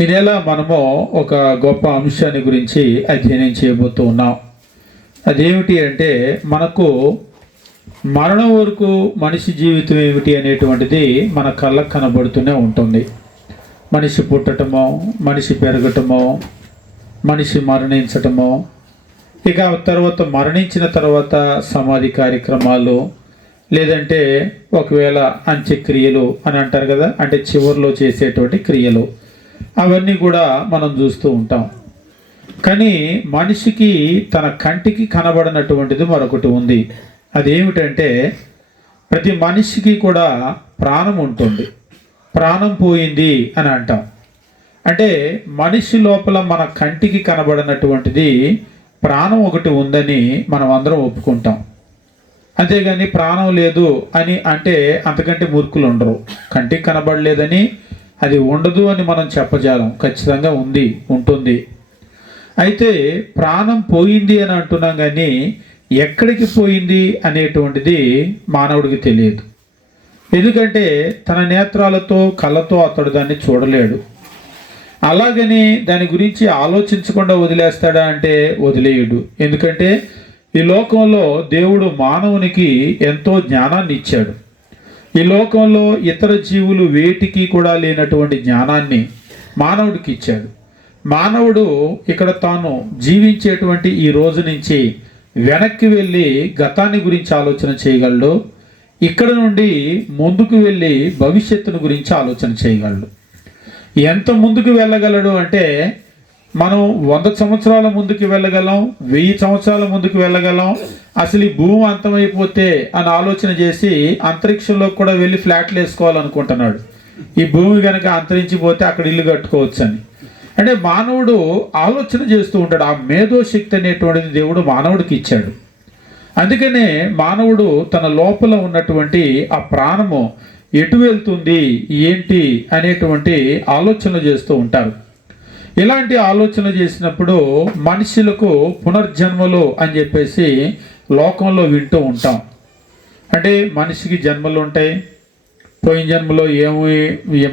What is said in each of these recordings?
ఈ నెల మనము ఒక గొప్ప అంశాన్ని గురించి అధ్యయనం చేయబోతూ ఉన్నాం. అదేమిటి అంటే, మనకు మరణం వరకు మనిషి జీవితం ఏమిటి అనేటువంటిది మన కళ్ళకు కనబడుతూనే ఉంటుంది. మనిషి పుట్టటమో, మనిషి పెరగటమో, మనిషి మరణించటమో, ఇక తర్వాత మరణించిన తర్వాత సమాధి కార్యక్రమాలు, లేదంటే ఒకవేళ అంత్యక్రియలు అని అంటారు కదా, అంటే చివరిలో చేసేటువంటి క్రియలు, అవన్నీ కూడా మనం చూస్తూ ఉంటాం. కానీ మనిషికి తన కంటికి కనబడినటువంటిది మరొకటి ఉంది. అదేమిటంటే, ప్రతి మనిషికి కూడా ప్రాణం ఉంటుంది. ప్రాణం పోయింది అని అంటాం. అంటే మనిషి లోపల మన కంటికి కనబడినటువంటిది ప్రాణం ఒకటి ఉందని మనం అందరం ఒప్పుకుంటాం. అంతేగాని ప్రాణం లేదు అని అంటే అంతకంటే మూర్ఖులు ఉండరు. కంటికి కనబడలేదని అది ఉండదు అని మనం చెప్పజాలం. ఖచ్చితంగా ఉంది, ఉంటుంది. అయితే ప్రాణం పోయింది అని అంటున్నాం, కానీ ఎక్కడికి పోయింది అనేటువంటిది మానవుడికి తెలియదు. ఎందుకంటే తన నేత్రాలతో, కళ్ళతో అతడు దాన్ని చూడలేడు. అలాగని దాని గురించి ఆలోచించకుండా వదిలేస్తాడా అంటే వదిలేయడు. ఎందుకంటే ఈ లోకంలో దేవుడు మానవునికి ఎంతో జ్ఞానాన్ని ఇచ్చాడు. ఈ లోకంలో ఇతర జీవులు వేటికి కూడా లేనటువంటి జ్ఞానాన్ని మానవుడికి ఇచ్చాడు. మానవుడు ఇక్కడ తాను జీవించేటువంటి ఈ రోజు నుంచి వెనక్కి వెళ్ళి గతాన్ని గురించి ఆలోచన చేయగలడు. ఇక్కడ నుండి ముందుకు వెళ్ళి భవిష్యత్తును గురించి ఆలోచన చేయగలడు. ఎంత ముందుకు వెళ్ళగలడు అంటే, మనం 100 సంవత్సరాల ముందుకు వెళ్ళగలం, 1000 సంవత్సరాల ముందుకు వెళ్ళగలం. అసలు ఈ భూమి అంతమైపోతే అని ఆలోచన చేసి అంతరిక్షంలో కూడా వెళ్ళి ఫ్లాట్లు వేసుకోవాలనుకుంటున్నాడు. ఈ భూమి కనుక అంతరించిపోతే అక్కడ ఇల్లు కట్టుకోవచ్చు అని. అంటే మానవుడు ఆలోచన చేస్తూ ఉంటాడు. ఆ మేధోశక్తి అనేటువంటిది దేవుడు మానవుడికి ఇచ్చాడు. అందుకనే మానవుడు తన లోపల ఉన్నటువంటి ఆ ప్రాణము ఎటు వెళ్తుంది, ఏంటి అనేటువంటి ఆలోచనలు చేస్తూ ఉంటారు. ఇలాంటి ఆలోచన చేసినప్పుడు మనుషులకు పునర్జన్మలు అని చెప్పేసి లోకంలో వింటూ ఉంటాం. అంటే మనిషికి జన్మలు ఉంటాయి. పోయిన జన్మలో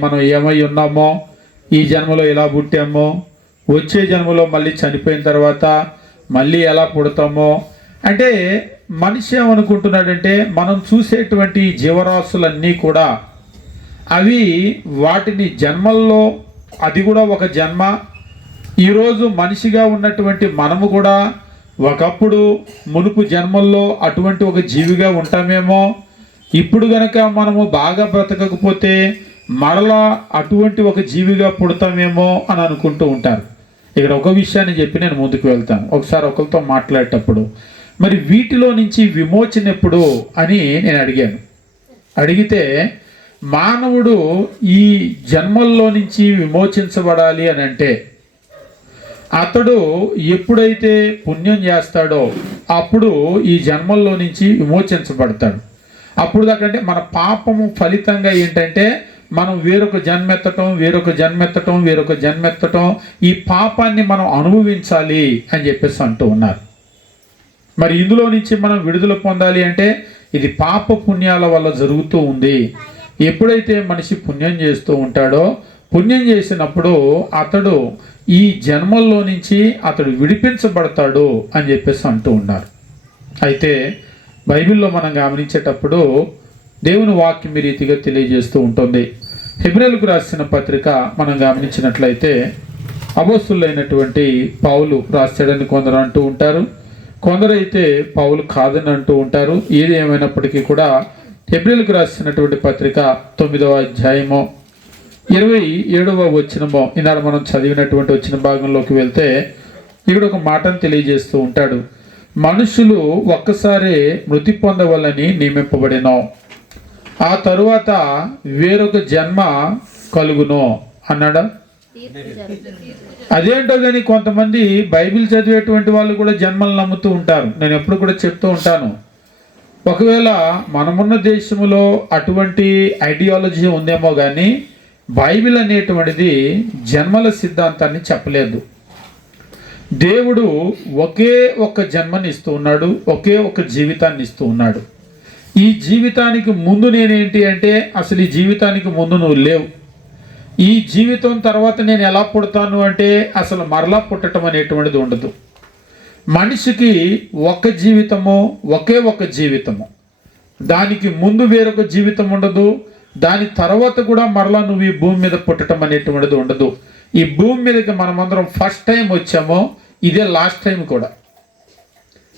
మనం ఏమై ఉన్నామో, ఈ జన్మలో ఎలా పుట్టామో, వచ్చే జన్మలో మళ్ళీ చనిపోయిన తర్వాత మళ్ళీ ఎలా పుడతామో. అంటే మనిషి ఏమనుకుంటున్నాడంటే, మనం చూసేటువంటి జీవరాశులన్నీ కూడా అవి వాటిని జన్మల్లో, అది కూడా ఒక జన్మ. ఈరోజు మనిషిగా ఉన్నటువంటి మనము కూడా ఒకప్పుడు మునుపు జన్మల్లో అటువంటి ఒక జీవిగా ఉంటామేమో. ఇప్పుడు గనక మనము బాగా బ్రతకకపోతే మరలా అటువంటి ఒక జీవిగా పుడతామేమో అని అనుకుంటూ ఉంటారు. ఇక్కడ ఒక విషయాన్ని చెప్పి నేను ముందుకు వెళ్తాను. ఒకసారి ఒకరితో మాట్లాడేటప్పుడు, మరి వీటిలో నుంచి విమోచన ఎప్పుడు అని నేను అడిగితే, మానవుడు ఈ జన్మల్లో నుంచి విమోచించబడాలి అని అంటే అతడు ఎప్పుడైతే పుణ్యం చేస్తాడో అప్పుడు ఈ జన్మల్లో నుంచి విమోచించబడతాడు. అప్పుడు దాకంటే మన పాపము ఫలితంగా ఏంటంటే మనం వేరొక జన్మెత్తటం, ఈ పాపాన్ని మనం అనుభవించాలి అని చెప్పేసి అంటూ ఉన్నారు. మరి ఇందులో నుంచి మనం విడుదల పొందాలి అంటే ఇది పాప పుణ్యాల వల్ల జరుగుతూ ఉంది. ఎప్పుడైతే మనిషి పుణ్యం చేస్తూ ఉంటాడో, పుణ్యం చేసినప్పుడు అతడు ఈ జన్మల్లో నుంచి అతడు విడిపించబడతాడు అని చెప్పేసి అంటూ ఉన్నారు. అయితే బైబిల్లో మనం గమనించేటప్పుడు దేవుని వాక్యం ఈ రీతిగా తెలియజేస్తూ ఉంటుంది. హెబ్రీయులకు రాసిన పత్రిక మనం గమనించినట్లయితే, అపోస్తలుడైనటువంటి పౌలు రాస్తాడని కొందరు అంటూ ఉంటారు, కొందరైతే పౌలు కాదని అంటూ ఉంటారు. ఏది ఏమైనప్పటికీ కూడా హెబ్రీయులకు రాసినటువంటి పత్రిక 9వ అధ్యాయము 27వ వచనమో, ఈనాడు మనం చదివినటువంటి వచ్చిన భాగంలోకి వెళ్తే ఇక్కడ ఒక మాటను తెలియజేస్తూ ఉంటాడు. మనుషులు ఒక్కసారి మృతి పొందవలని నియమింపబడినో, ఆ తరువాత వేరొక జన్మ కలుగునో అన్నాడా? అదేంటో కానీ కొంతమంది బైబిల్ చదివేటువంటి వాళ్ళు కూడా జన్మలు నమ్ముతూ ఉంటారు. నేను ఎప్పుడు కూడా చెప్తూ ఉంటాను, ఒకవేళ మనమున్న దేశంలో అటువంటి ఐడియాలజీ ఉందేమో కానీ బైబిల్ అనేటువంటిది జన్మల సిద్ధాంతాన్ని చెప్పలేదు. దేవుడు ఒకే ఒక్క జన్మని ఇస్తూ ఉన్నాడు, ఒకే ఒక్క జీవితాన్ని ఇస్తూ ఉన్నాడు. ఈ జీవితానికి ముందు నేనేంటి అంటే, అసలు ఈ జీవితానికి ముందు నువ్వు లేవు. ఈ జీవితం తర్వాత నేను ఎలా పుడతాను అంటే అసలు మరలా పుట్టడం అనేటువంటిది ఉండదు. మనిషికి ఒక జీవితము, ఒకే ఒక జీవితము. దానికి ముందు వేరొక జీవితం ఉండదు. దాని తర్వాత కూడా మరలా నువ్వు ఈ భూమి మీద పుట్టడం అనేటువంటిది ఉండదు. ఈ భూమి మీదకి మనమందరం ఫస్ట్ టైం వచ్చామో ఇదే లాస్ట్ టైం కూడా.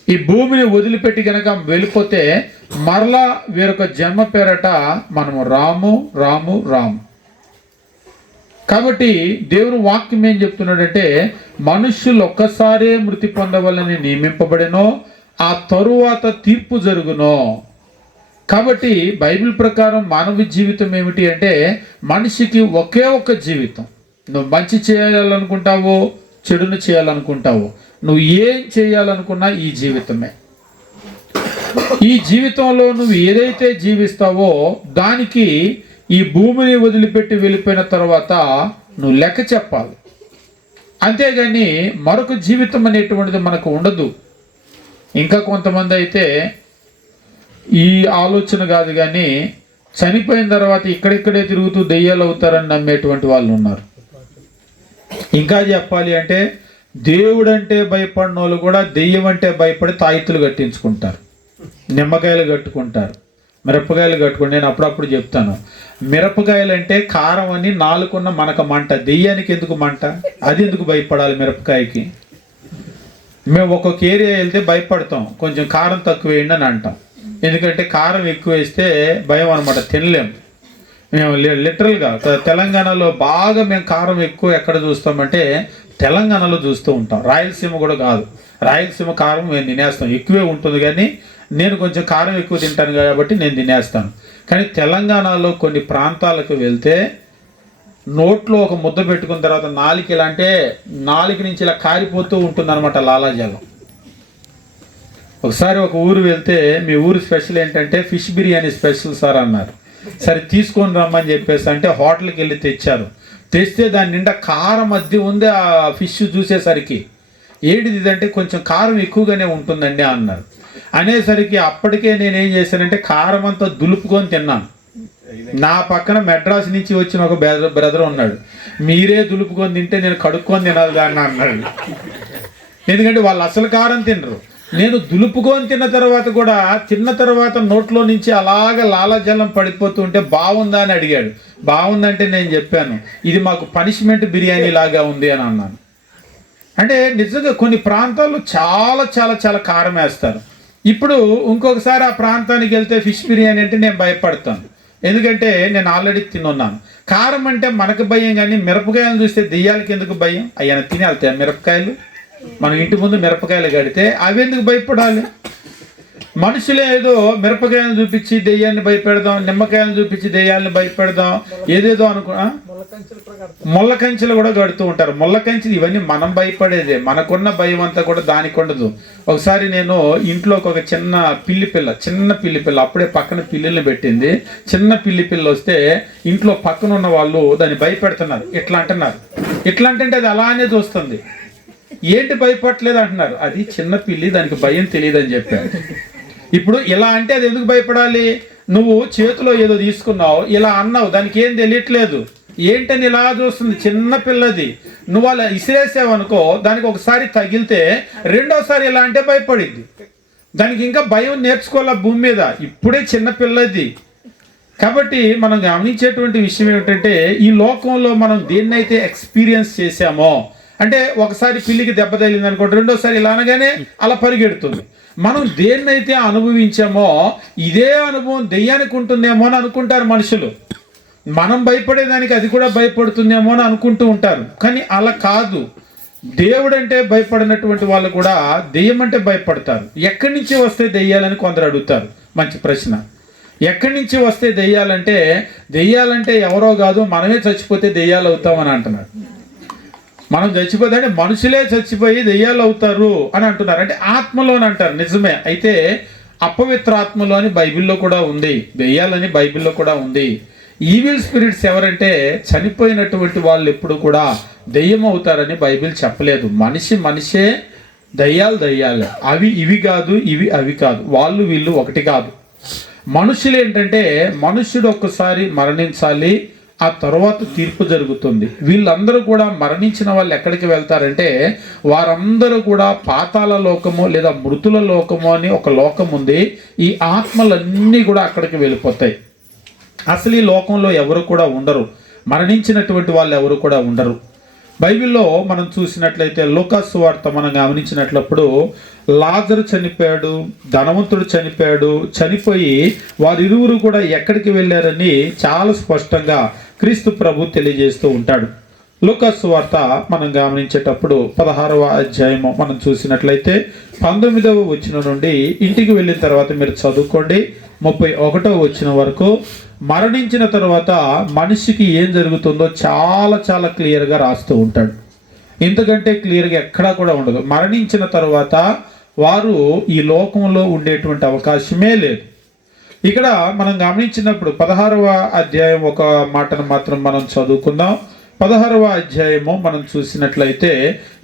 ఈ భూమిని వదిలిపెట్టి కనుక వెళ్ళిపోతే మరలా వేరొక జన్మ పేరట మనము రాము రాము రాము. కాబట్టి దేవుని వాక్యం ఏం చెప్తున్నాడంటే మనుష్యులు ఒక్కసారే మృతి పొందవలని నియమింపబడినో ఆ తరువాత తీర్పు జరుగునో. కాబట్టి బైబిల్ ప్రకారం మానవ జీవితం ఏమిటి అంటే మనిషికి ఒకే ఒక జీవితం. నువ్వు మంచి చేయాలనుకుంటావో చెడును చేయాలనుకుంటావో నువ్వు ఏం చేయాలనుకున్నా ఈ జీవితమే. ఈ జీవితంలో నువ్వు ఏదైతే జీవిస్తావో దానికి ఈ భూమిని వదిలిపెట్టి వెళ్ళిపోయిన తర్వాత నువ్వు లెక్క చెప్పాలి. అంతేగాని మరొక జీవితం అనేటువంటిది మనకు ఉండదు. ఇంకా కొంతమంది అయితే ఈ ఆలోచన కాదు కానీ చనిపోయిన తర్వాత ఇక్కడిక్కడే తిరుగుతూ దెయ్యాలు అవుతారని నమ్మేటువంటి వాళ్ళు ఉన్నారు. ఇంకా చెప్పాలి అంటే దేవుడంటే భయపడిన వాళ్ళు కూడా దెయ్యం అంటే భయపడి తాయితులు కట్టించుకుంటారు, నిమ్మకాయలు కట్టుకుంటారు, మిరపకాయలు కట్టుకుని. నేను అప్పుడప్పుడు చెప్తాను, మిరపకాయలు అంటే కారం అని నాలుగున్న మనకు మంట, దెయ్యానికి ఎందుకు మంట? అది ఎందుకు భయపడాలి మిరపకాయకి? మేము ఒక్కొక్క ఏరియా వెళ్తే భయపడతాం, కొంచెం కారం తక్కువ వేయండి అని అంటాం. ఎందుకంటే కారం ఎక్కువ వేస్తే భయం అనమాట, తినలేము మేము. లిటరల్గా తెలంగాణలో బాగా మేము కారం ఎక్కువ ఎక్కడ చూస్తామంటే తెలంగాణలో చూస్తూ ఉంటాం. రాయలసీమ కూడా కాదు, రాయలసీమ కారం మేము తినేస్తాం, ఎక్కువే ఉంటుంది. కానీ నేను కొంచెం కారం ఎక్కువ తింటాను కాబట్టి నేను తినేస్తాను. కానీ తెలంగాణలో కొన్ని ప్రాంతాలకు వెళ్తే నోట్లో ఒక ముద్ద పెట్టుకున్న తర్వాత నాలుక ఇలా అంటే నాలుక నుంచి ఇలా కారిపోతూ ఉంటుంది అనమాట, లాలాజలం. ఒకసారి ఒక ఊరు వెళ్తే మీ ఊరు స్పెషల్ ఏంటంటే ఫిష్ బిర్యానీ స్పెషల్ సార్ అన్నారు. సరే తీసుకొని రమ్మని చెప్పేసి అంటే హోటల్కి వెళ్ళి తెచ్చారు. తెస్తే దాని నిండా కారం అద్దె ఉంది. ఆ ఫిష్ చూసేసరికి ఏడిది ఇదంటే కొంచెం కారం ఎక్కువగానే ఉంటుందండి అన్నారు. అనేసరికి అప్పటికే నేనేం చేశానంటే కారం అంతా దులుపుకొని తిన్నాను. నా పక్కన మెడ్రాస్ నుంచి వచ్చిన ఒక బ్రదర్ ఉన్నాడు, మీరే దులుపుకొని తింటే నేను కడుక్కొని తినాలి దాన్ని అన్నాడు. ఎందుకంటే వాళ్ళు అసలు కారం తినరు. నేను దులుపుకొని తిన్న తర్వాత కూడా తిన్న తర్వాత నోట్లో నుంచి అలాగ లాలాజలం పడిపోతూ ఉంటే బాగుందా అని అడిగాడు. బాగుందంటే నేను చెప్పాను ఇది మాకు పనిష్మెంట్ బిర్యానీ లాగా ఉంది అని అన్నాను. అంటే నిజంగా కొన్ని ప్రాంతాల్లో చాలా చాలా చాలా కారం వేస్తారు. ఇప్పుడు ఇంకొకసారి ఆ ప్రాంతానికి వెళ్తే ఫిష్ బిర్యానీ అంటే నేను భయపడతాను, ఎందుకంటే నేను ఆల్రెడీ తినున్నాను. కారం అంటే మనకు భయం, కానీ మిరపకాయలు చూస్తే దెయ్యాలకి ఎందుకు భయం? అయ్యన తిని వెళ్తాయి మిరపకాయలు. మనం ఇంటి ముందు మిరపకాయలు కడితే అవి ఎందుకు భయపడాలి? మనుషులే ఏదో మిరపకాయలను చూపించి దెయ్యాన్ని భయపెడదాం, నిమ్మకాయలను చూపించి దెయ్యాన్ని భయపెడదాం, ఏదేదో ముళ్ళ కంచెలు కూడా కడుతూ ఉంటారు. ముళ్ళ కంచెలు ఇవన్నీ మనం భయపడేదే, మనకున్న భయం అంతా కూడా దానికి ఉండదు. ఒకసారి నేను ఇంట్లోకి ఒక చిన్న పిల్లి పిల్ల అప్పుడే పక్కన పిల్లిని పెట్టింది. చిన్న పిల్లి పిల్ల వస్తే ఇంట్లో పక్కన ఉన్న వాళ్ళు దాన్ని భయపెడుతున్నారు. ఇట్లా అంటున్నారు, ఇట్లా అంటే అది అలానే చూస్తుంది. ఏంటి భయపడలేదు అంటున్నారు. అది చిన్న పిల్లి, దానికి భయం తెలియదని చెప్పాడు. ఇప్పుడు ఇలా అంటే అది ఎందుకు భయపడాలి? నువ్వు చేతిలో ఏదో తీసుకున్నావు, ఇలా అన్నావు, దానికి ఏం తెలియట్లేదు, ఏంటని ఇలా చూస్తుంది. చిన్న పిల్లది, నువ్వు అలా ఇసిరేసావు అనుకో, దానికి ఒకసారి తగిలితే రెండోసారి ఇలా అంటే భయపడిద్ది. దానికి ఇంకా భయం నేర్చుకోవాలి భూమి మీద, ఇప్పుడే చిన్న పిల్లది. కాబట్టి మనం గమనించేటువంటి విషయం ఏమిటంటే ఈ లోకంలో మనం దేన్నైతే ఎక్స్పీరియన్స్ చేశామో, అంటే ఒకసారి పిల్లికి దెబ్బ తగిలింది అనుకోండి, రెండోసారి ఇలా అనగానే అలా పరిగెడుతుంది. మనం దేన్నైతే అనుభవించామో ఇదే అనుభవం దెయ్యానికి ఉంటుందేమో అని అనుకుంటారు మనుషులు. మనం భయపడేదానికి అది కూడా భయపడుతుందేమో అని అనుకుంటూ ఉంటారు. కానీ అలా కాదు. దేవుడు అంటే భయపడినటువంటి వాళ్ళు కూడా దెయ్యం అంటే భయపడతారు. ఎక్కడి నుంచి వస్తే దెయ్యాలని కొందరు అడుగుతారు. మంచి ప్రశ్న. ఎక్కడి నుంచి వస్తే దెయ్యాలంటే ఎవరో కాదు, మనమే చచ్చిపోతే దెయ్యాలు అవుతామని అంటున్నారు. మనం చచ్చిపోతే అంటే మనుషులే చచ్చిపోయి దెయ్యాలు అవుతారు అని అంటున్నారు. అంటే ఆత్మలో అని అంటారు, నిజమే. అయితే అపవిత్ర ఆత్మలో అని బైబిల్లో కూడా ఉంది, దెయ్యాలని బైబిల్లో కూడా ఉంది. ఈవిల్ స్పిరిట్స్ ఎవరంటే చనిపోయినటువంటి వాళ్ళు ఎప్పుడు కూడా దెయ్యం అవుతారని బైబిల్ చెప్పలేదు. మనిషే, దయ్యాలు అవి ఇవి కాదు, ఇవి అవి కాదు, వాళ్ళు వీళ్ళు ఒకటి కాదు. మనుషులు ఏంటంటే మనుష్యుడు ఒక్కసారి మరణించాలి, ఆ తర్వాత తీర్పు జరుగుతుంది. వీళ్ళందరూ కూడా మరణించిన వాళ్ళు ఎక్కడికి వెళ్తారంటే వారందరూ కూడా పాతాళ లోకము లేదా మృతుల లోకము అని ఒక లోకం ఉంది. ఈ ఆత్మలన్నీ కూడా అక్కడికి వెళ్ళిపోతాయి. అసలు ఈ లోకంలో ఎవరు కూడా ఉండరు, మరణించినటువంటి వాళ్ళు ఎవరు కూడా ఉండరు. బైబిల్లో మనం చూసినట్లయితే లూకాసు వార్త మనం గమనించినట్లప్పుడు లాజరు చనిపోయాడు, ధనవంతుడు చనిపోయాడు. చనిపోయి వారిరువురు కూడా ఎక్కడికి వెళ్ళారని చాలా స్పష్టంగా క్రీస్తు ప్రభు తెలియజేస్తూ ఉంటాడు. లూకాసు వార్త మనం గమనించేటప్పుడు 16వ అధ్యాయము మనం చూసినట్లయితే 19వ వచనం నుండి ఇంటికి వెళ్ళిన తర్వాత మీరు చదువుకోండి 31వ వచనం వరకు. మరణించిన తర్వాత మనిషికి ఏం జరుగుతుందో చాలా చాలా క్లియర్గా రాస్తూ ఉంటాడు. ఇంతకంటే క్లియర్గా ఎక్కడా కూడా ఉండదు. మరణించిన తర్వాత వారు ఈ లోకంలో ఉండేటువంటి అవకాశమే లేదు. ఇక్కడ మనం గమనించినప్పుడు 16వ అధ్యాయం ఒక మాటను మాత్రం మనం చదువుకుందాం. 16వ అధ్యాయము మనం చూసినట్లయితే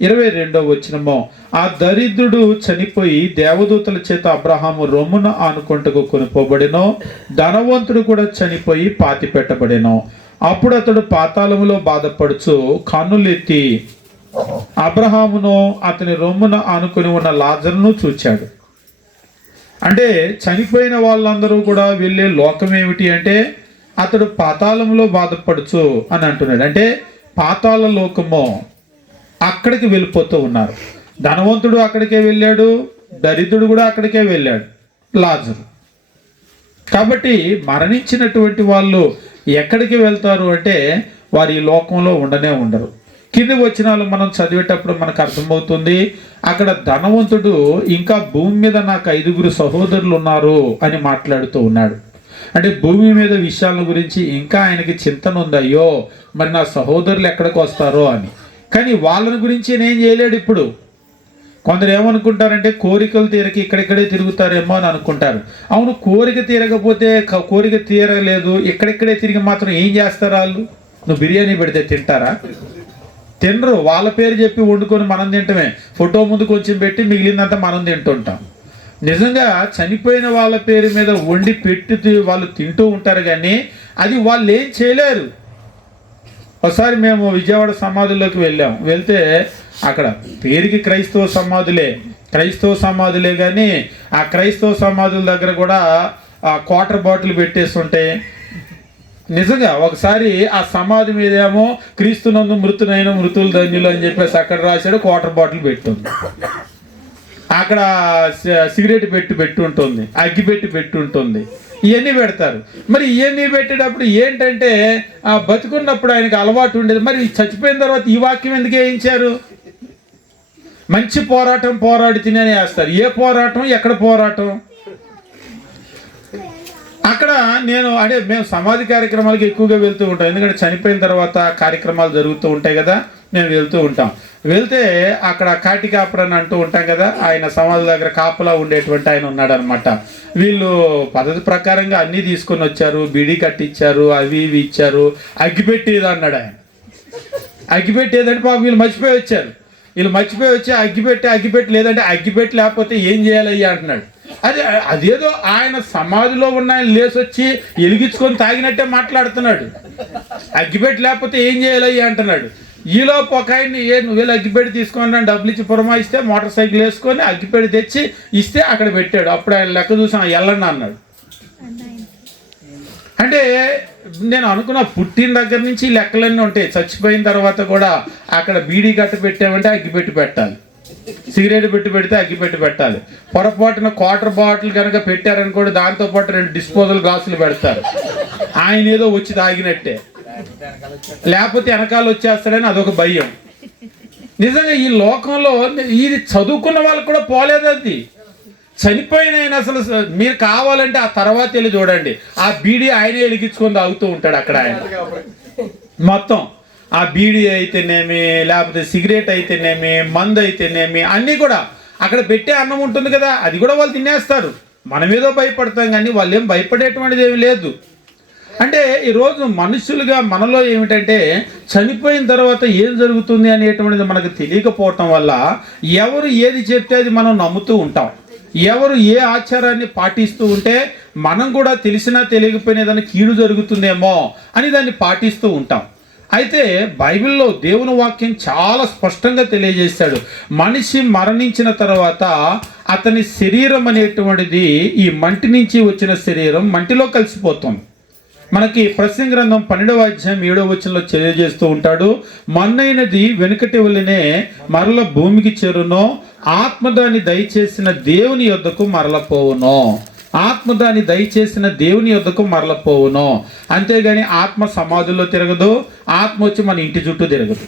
22వ వచనము, ఆ దరిద్రుడు చనిపోయి దేవదూతల చేత అబ్రహాము రొమ్మున ఆనుకొంటకు కొనుపోబడెను. ధనవంతుడు కూడా చనిపోయి పాతి పెట్టబడెను. అప్పుడు అతడు పాతాళములో బాధపడుచు కన్నులెత్తి అబ్రహామును అతని రొమ్మున ఆనుకొని ఉన్న లాజరును చూచాడు. అంటే చనిపోయిన వాళ్ళందరూ కూడా వెళ్ళే లోకం ఏమిటి అంటే అతడు పాతాళంలో బాధపడుచు అని అంటున్నాడు. అంటే పాతాళ లోకము అక్కడికి వెళ్ళిపోతూ ఉన్నారు. ధనవంతుడు అక్కడికే వెళ్ళాడు, దరిద్రుడు కూడా అక్కడికే వెళ్ళాడు, లాజరు. కాబట్టి మరణించినటువంటి వాళ్ళు ఎక్కడికి వెళ్తారు అంటే వారు ఈ లోకంలో ఉండనే ఉండరు. కింది వచనాలు మనం చదివేటప్పుడు మనకు అర్థమవుతుంది. అక్కడ ధనవంతుడు ఇంకా భూమి మీద నాకు 5 సహోదరులు ఉన్నారు అని మాట్లాడుతూ ఉన్నాడు. అంటే భూమి మీద విషయాల గురించి ఇంకా ఆయనకి చింతన ఉంది. అయ్యో మరి నా సహోదరులు ఎక్కడికి వస్తారో అని. కానీ వాళ్ళని గురించి నేనేం చేయలేడు. ఇప్పుడు కొందరు ఏమనుకుంటారంటే కోరికలు తీరక ఇక్కడిక్కడే తిరుగుతారేమో అని అనుకుంటారు. అవును, కోరిక తీరకపోతే కోరిక తీరలేదు ఇక్కడిక్కడే తిరిగి మాత్రం ఏం చేస్తారు వాళ్ళు? నువ్వు బిర్యానీ పెడితే తింటారా? తినరు. వాళ్ళ పేరు చెప్పి వండుకొని మనం తింటమే. ఫోటో ముందు కొంచెం పెట్టి మిగిలిందంతా మనం తింటుంటాం. నిజంగా చనిపోయిన వాళ్ళ పేరు మీద వండి పెట్టి వాళ్ళు తింటూ ఉంటారు, కానీ అది వాళ్ళు ఏం చేయలేరు. ఒకసారి మేము విజయవాడ సమాధుల్లోకి వెళ్తే అక్కడ పేరుకి క్రైస్తవ సమాధులే కానీ ఆ క్రైస్తవ సమాధుల దగ్గర కూడా ఆ క్వార్టర్ బాటిల్ పెట్టేస్తుంటాయి. నిజంగా ఒకసారి ఆ సమాధి మీద ఏమో క్రీస్తునందు మృతునైన మృతులు ధన్యులు అని చెప్పేసి అక్కడ రాశాడు, క్వార్టర్ బాటిల్ పెట్టుంది. అక్కడ సిగరెట్ పెట్టి ఉంటుంది, అగ్గి పెట్టి ఉంటుంది, ఇవన్నీ పెడతారు. మరి ఇవన్నీ పెట్టేటప్పుడు ఏంటంటే ఆ బతుకున్నప్పుడు ఆయనకు అలవాటు ఉండేది. మరి చచ్చిపోయిన తర్వాత ఈ వాక్యం ఎందుకు వేయించారు? మంచి పోరాటం పోరాడి తినని వేస్తారు. ఏ పోరాటం? ఎక్కడ పోరాటం? అక్కడ మేము సమాధి కార్యక్రమాలకు ఎక్కువగా వెళ్తూ ఉంటాం. ఎందుకంటే చనిపోయిన తర్వాత కార్యక్రమాలు జరుగుతూ ఉంటాయి కదా, మేము వెళ్తూ ఉంటాం. వెళ్తే అక్కడ కాటి కాపర్ అని అంటూ ఉంటాం కదా, ఆయన సమాధి దగ్గర కాపలా ఉండేటువంటి ఆయన ఉన్నాడు అనమాట. వీళ్ళు పద్ధతి ప్రకారంగా అన్నీ తీసుకొని వచ్చారు, బీడీ కట్టిచ్చారు, అవి ఇవి ఇచ్చారు. అగ్గిపెట్టేది అన్నాడు ఆయన. అగ్గిపెట్టేదంటే పాపం వీళ్ళు మర్చిపోయి వచ్చారు. అగ్గిపెట్టి లేదంటే అగ్గిపెట్టి లేకపోతే ఏం చేయాలయ్యా అంటున్నాడు. అదేదో ఆయన సమాధిలో ఉన్న ఆయన లేసొచ్చి ఎలిగించుకొని తాగినట్టే మాట్లాడుతున్నాడు. అగ్గిపెట్టి లేకపోతే ఏం చేయాలయ్యా అంటున్నాడు. ఈలోపు ఒక ఆయన్ని నువ్వు అగ్గిపెట్టి తీసుకొని డబ్బులు ఇచ్చి పురమాయిస్తే మోటార్ సైకిల్ వేసుకొని అగ్గిపెట్టి తెచ్చి ఇస్తే అక్కడ పెట్టాడు. అప్పుడు ఆయన లెక్క చూసాం, వెళ్ళండి అన్నాడు. అంటే నేను అనుకున్న పుట్టిన దగ్గర నుంచి లెక్కలన్నీ ఉంటాయి. చచ్చిపోయిన తర్వాత కూడా అక్కడ బీడీ గట్ట పెట్టామంటే అగ్గిపెట్టి పెట్టాలి, సిగరెట్ పెడితే అగ్గిపెట్టి పెట్టాలి. పొరపాటున క్వార్టర్ బాటిల్ కనుక పెట్టారనుకోండి, దాంతోపాటు 2 డిస్పోజల్ గ్లాసులు పెడతారు. ఆయన ఏదో వచ్చి తాగినట్టే, లేకపోతే వెనకాల వచ్చేస్తాడని అదొక భయం. నిజంగా ఈ లోకంలో ఇది చదువుకున్న వాళ్ళకు కూడా పోలేదు. అది చనిపోయిన ఆయన అసలు మీరు కావాలంటే ఆ తర్వాత వెళ్ళి చూడండి, ఆ బీడీ ఆయనే వెలిగించుకొని తాగుతూ ఉంటాడు అక్కడ. ఆయన మొత్తం ఆ బీడీ అయితేనేమి, లేకపోతే సిగరెట్ అయితేనేమి, మందు అయితేనేమి, అన్నీ కూడా అక్కడ పెట్టే అన్నం ఉంటుంది కదా, అది కూడా వాళ్ళు తినేస్తారు. మనమేదో భయపడతాం, కానీ వాళ్ళు ఏం భయపడేటువంటిది ఏమి లేదు. అంటే ఈరోజు మనుషులుగా మనలో ఏమిటంటే చనిపోయిన తర్వాత ఏం జరుగుతుంది అనేటువంటిది మనకు తెలియకపోవటం వల్ల ఎవరు ఏది చెప్తే అది మనం నమ్ముతూ ఉంటాం. ఎవరు ఏ ఆచారాన్ని పాటిస్తూ ఉంటే మనం కూడా తెలిసినా తెలియకపోయినా ఏదైనా కీడు జరుగుతుందేమో అని దాన్ని పాటిస్తూ ఉంటాం. అయితే బైబిల్లో దేవుని వాక్యం చాలా స్పష్టంగా తెలియజేశాడు. మనిషి మరణించిన తర్వాత అతని శరీరం అనేటువంటిది ఈ మంటి నుంచి వచ్చిన శరీరం మంటిలో కలిసిపోతుంది. మనకి ప్రసంగి గ్రంథం 12వ అధ్యాయం 7వ వచనంలో తెలియజేస్తూ ఉంటాడు, మన్నైనది వెనుకటి వలనే మరల భూమికి చేరునో, ఆత్మ దాన్ని దయచేసిన దేవుని యొద్దకు మరలపోవును. ఆత్మ దాన్ని దయచేసిన దేవుని యొద్దకు మరలపోవును. అంతేగాని ఆత్మ సమాధుల్లో తిరగదు, ఆత్మ వచ్చి మన ఇంటి చుట్టూ తిరగదు.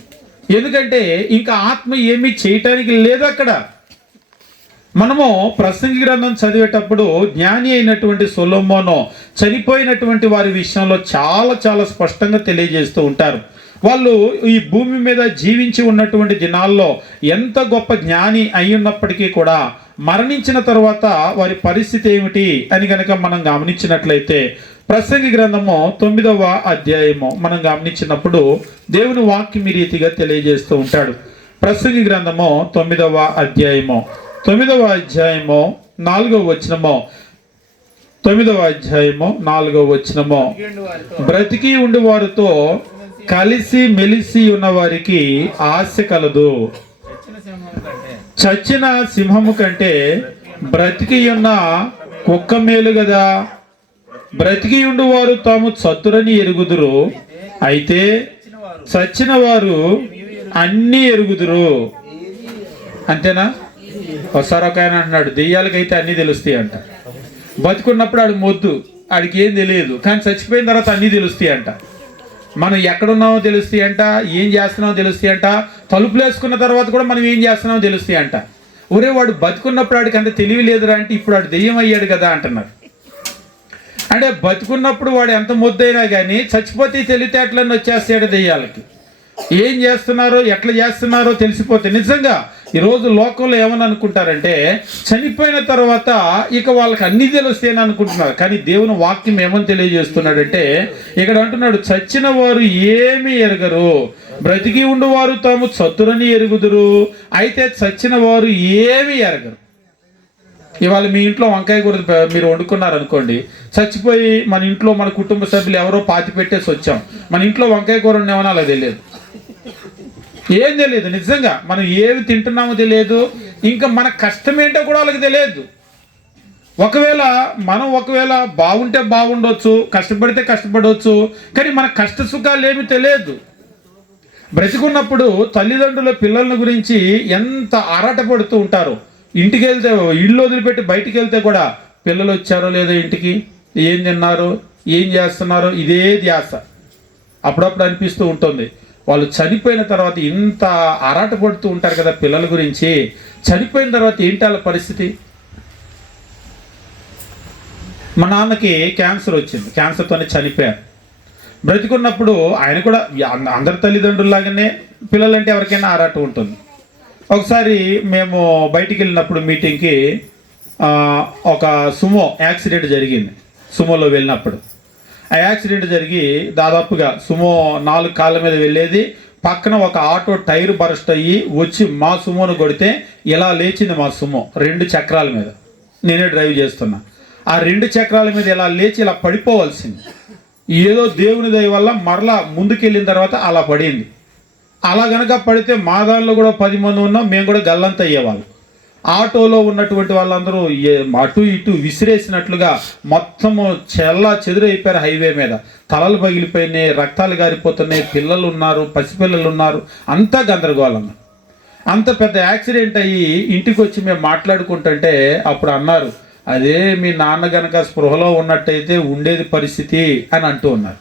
ఎందుకంటే ఇంకా ఆత్మ ఏమీ చేయటానికి లేదు అక్కడ. మనము ప్రసంగి గ్రంథం చదివేటప్పుడు జ్ఞాని అయినటువంటి సొలొమోను చనిపోయినటువంటి వారి విషయంలో చాలా చాలా స్పష్టంగా తెలియజేస్తూ ఉంటారు. వాళ్ళు ఈ భూమి మీద జీవించి ఉన్నటువంటి దినాల్లో ఎంత గొప్ప జ్ఞాని అయి ఉన్నప్పటికీ కూడా మరణించిన తర్వాత వారి పరిస్థితి ఏమిటి అని కనుక మనం గమనించినట్లయితే ప్రసంగి గ్రంథము 9వ అధ్యాయము మనం గమనించినప్పుడు దేవుని వాక్యం ఈ రీతిగా తెలియజేస్తూ ఉంటాడు. ప్రసంగి గ్రంథము 9వ అధ్యాయము 9వ అధ్యాయము 4వ వచనము, 9వ అధ్యాయము 4వ వచనము, బ్రతికి ఉండి వారితో కలిసి మెలిసి ఉన్న వారికి ఆశ కలదు. చచ్చిన సింహము కంటే బ్రతికి ఉన్న కుక్క మేలు కదా. బ్రతికి ఉండి వారు తాము చతురని ఎరుగుదురు, అయితే చచ్చిన వారు అన్నీ ఎరుగుదురు. అంతేనా? ఒకసారి ఒక ఆయన అంటున్నాడు, దెయ్యాలకైతే అన్నీ తెలుస్తాయి అంట. బతుకున్నప్పుడు ఆడు మొద్దు, ఆడికి ఏం తెలియదు, కానీ చచ్చిపోయిన తర్వాత అన్నీ తెలుస్తాయి అంట. మనం ఎక్కడున్నామో తెలుస్తాయి అంట, ఏం చేస్తున్నామో తెలుస్తాయి అంట, తలుపులు వేసుకున్న తర్వాత కూడా మనం ఏం చేస్తున్నామో తెలుస్తాయి అంట. ఒరే వాడు బతుకున్నప్పుడు ఆడికి అంత తెలివి లేదురా అంటే ఇప్పుడు వాడు దెయ్యం అయ్యాడు కదా అంటున్నారు. అంటే బతుకున్నప్పుడు వాడు ఎంత మొద్దైనా కానీ చచ్చిపోతే తెలివితేటలన్నీ వచ్చేస్తాడు దెయ్యాలకి. ఏం చేస్తున్నారో ఎట్లా చేస్తున్నారో తెలిసిపోతే నిజంగా ఈరోజు లోకంలో ఏమని అనుకుంటారంటే చనిపోయిన తర్వాత ఇక వాళ్ళకి అన్నీ తెలుస్తాయని అనుకుంటున్నారు. కానీ దేవుని వాక్యం ఏమని తెలియజేస్తున్నాడంటే ఇక్కడ అంటున్నాడు, చచ్చిన వారు ఏమీ ఎరగరు, బ్రతికి ఉండువారు తాము చతురని ఎరుగుదురు, అయితే చచ్చిన వారు ఏమీ ఎరగరు. ఇవాళ మీ ఇంట్లో వంకాయ కూర మీరు వండుకున్నారనుకోండి, చచ్చిపోయి మన ఇంట్లో మన కుటుంబ సభ్యులు ఎవరో పాతి పెట్టేసి వచ్చాం, మన ఇంట్లో వంకాయ కూర ఉండేమని అలా తెలియదు, ఏం తెలియదు. నిజంగా మనం ఏవి తింటున్నామో తెలియదు, ఇంకా మన కష్టం ఏంటో కూడా వాళ్ళకి తెలియదు. ఒకవేళ బాగుంటే బాగుండొచ్చు, కష్టపడితే కష్టపడవచ్చు, కానీ మన కష్ట సుఖాలు ఏమి తెలియదు. బ్రతికున్నప్పుడు తల్లిదండ్రుల పిల్లల గురించి ఎంత ఆరాటపడుతూ ఉంటారో, ఇంటికి వెళ్తే ఇల్లు వదిలిపెట్టి బయటికి వెళ్తే కూడా పిల్లలు వచ్చారో లేదో ఇంటికి, ఏం తిన్నారో ఏం చేస్తున్నారో ఇదే ధ్యాస. అప్పుడప్పుడు అనిపిస్తూ ఉంటుంది, వాళ్ళు చనిపోయిన తర్వాత ఇంత ఆరాటపడుతూ ఉంటారు కదా పిల్లల గురించి, చనిపోయిన తర్వాత ఏంటి వాళ్ళ పరిస్థితి. మా నాన్నకి క్యాన్సర్ వచ్చింది, క్యాన్సర్తోనే చనిపోయారు. బ్రతికున్నప్పుడు ఆయన కూడా అందరి తల్లిదండ్రుల్లాగానే పిల్లలంటే ఎవరికైనా ఆరాటం ఉంటుంది. ఒకసారి మేము బయటికి వెళ్ళినప్పుడు మీటింగ్కి ఒక సుమో యాక్సిడెంట్ జరిగింది. సుమోలో వెళ్ళినప్పుడు ఆ యాక్సిడెంట్ జరిగి దాదాపుగా సుమో 4 కాళ్ళ మీద వెళ్ళేది, పక్కన ఒక ఆటో టైర్ బరస్ట్ అయ్యి వచ్చి మా సుమోను కొడితే ఇలా లేచింది మా సుమో 2 చక్రాల మీద. నేనే డ్రైవ్ చేస్తున్నా. ఆ 2 చక్రాల మీద ఇలా లేచి ఇలా పడిపోవాల్సింది. ఏదో దేవుని దయ వల్ల మరలా ముందుకెళ్ళిన తర్వాత అలా పడింది. అలా గనక పడితే మా దానిలో కూడా 10 మంది ఉన్నాం, మేము కూడా గల్లంత అయ్యేవాళ్ళం. ఆటోలో ఉన్నటువంటి వాళ్ళందరూ అటు ఇటు విసిరేసినట్లుగా మొత్తము చెదురైపోయారు హైవే మీద. తలలు పగిలిపోయినాయి, రక్తాలు గారిపోతున్నాయి, పిల్లలు ఉన్నారు, పసిపిల్లలు ఉన్నారు, అంతా గందరగోళం. అంత పెద్ద యాక్సిడెంట్ అయ్యి ఇంటికి వచ్చి మేము మాట్లాడుకుంటుంటే అప్పుడు అన్నారు, అదే మీ నాన్న గనక స్పృహలో ఉన్నట్టయితే ఉండేది పరిస్థితి అని అంటూ ఉన్నారు.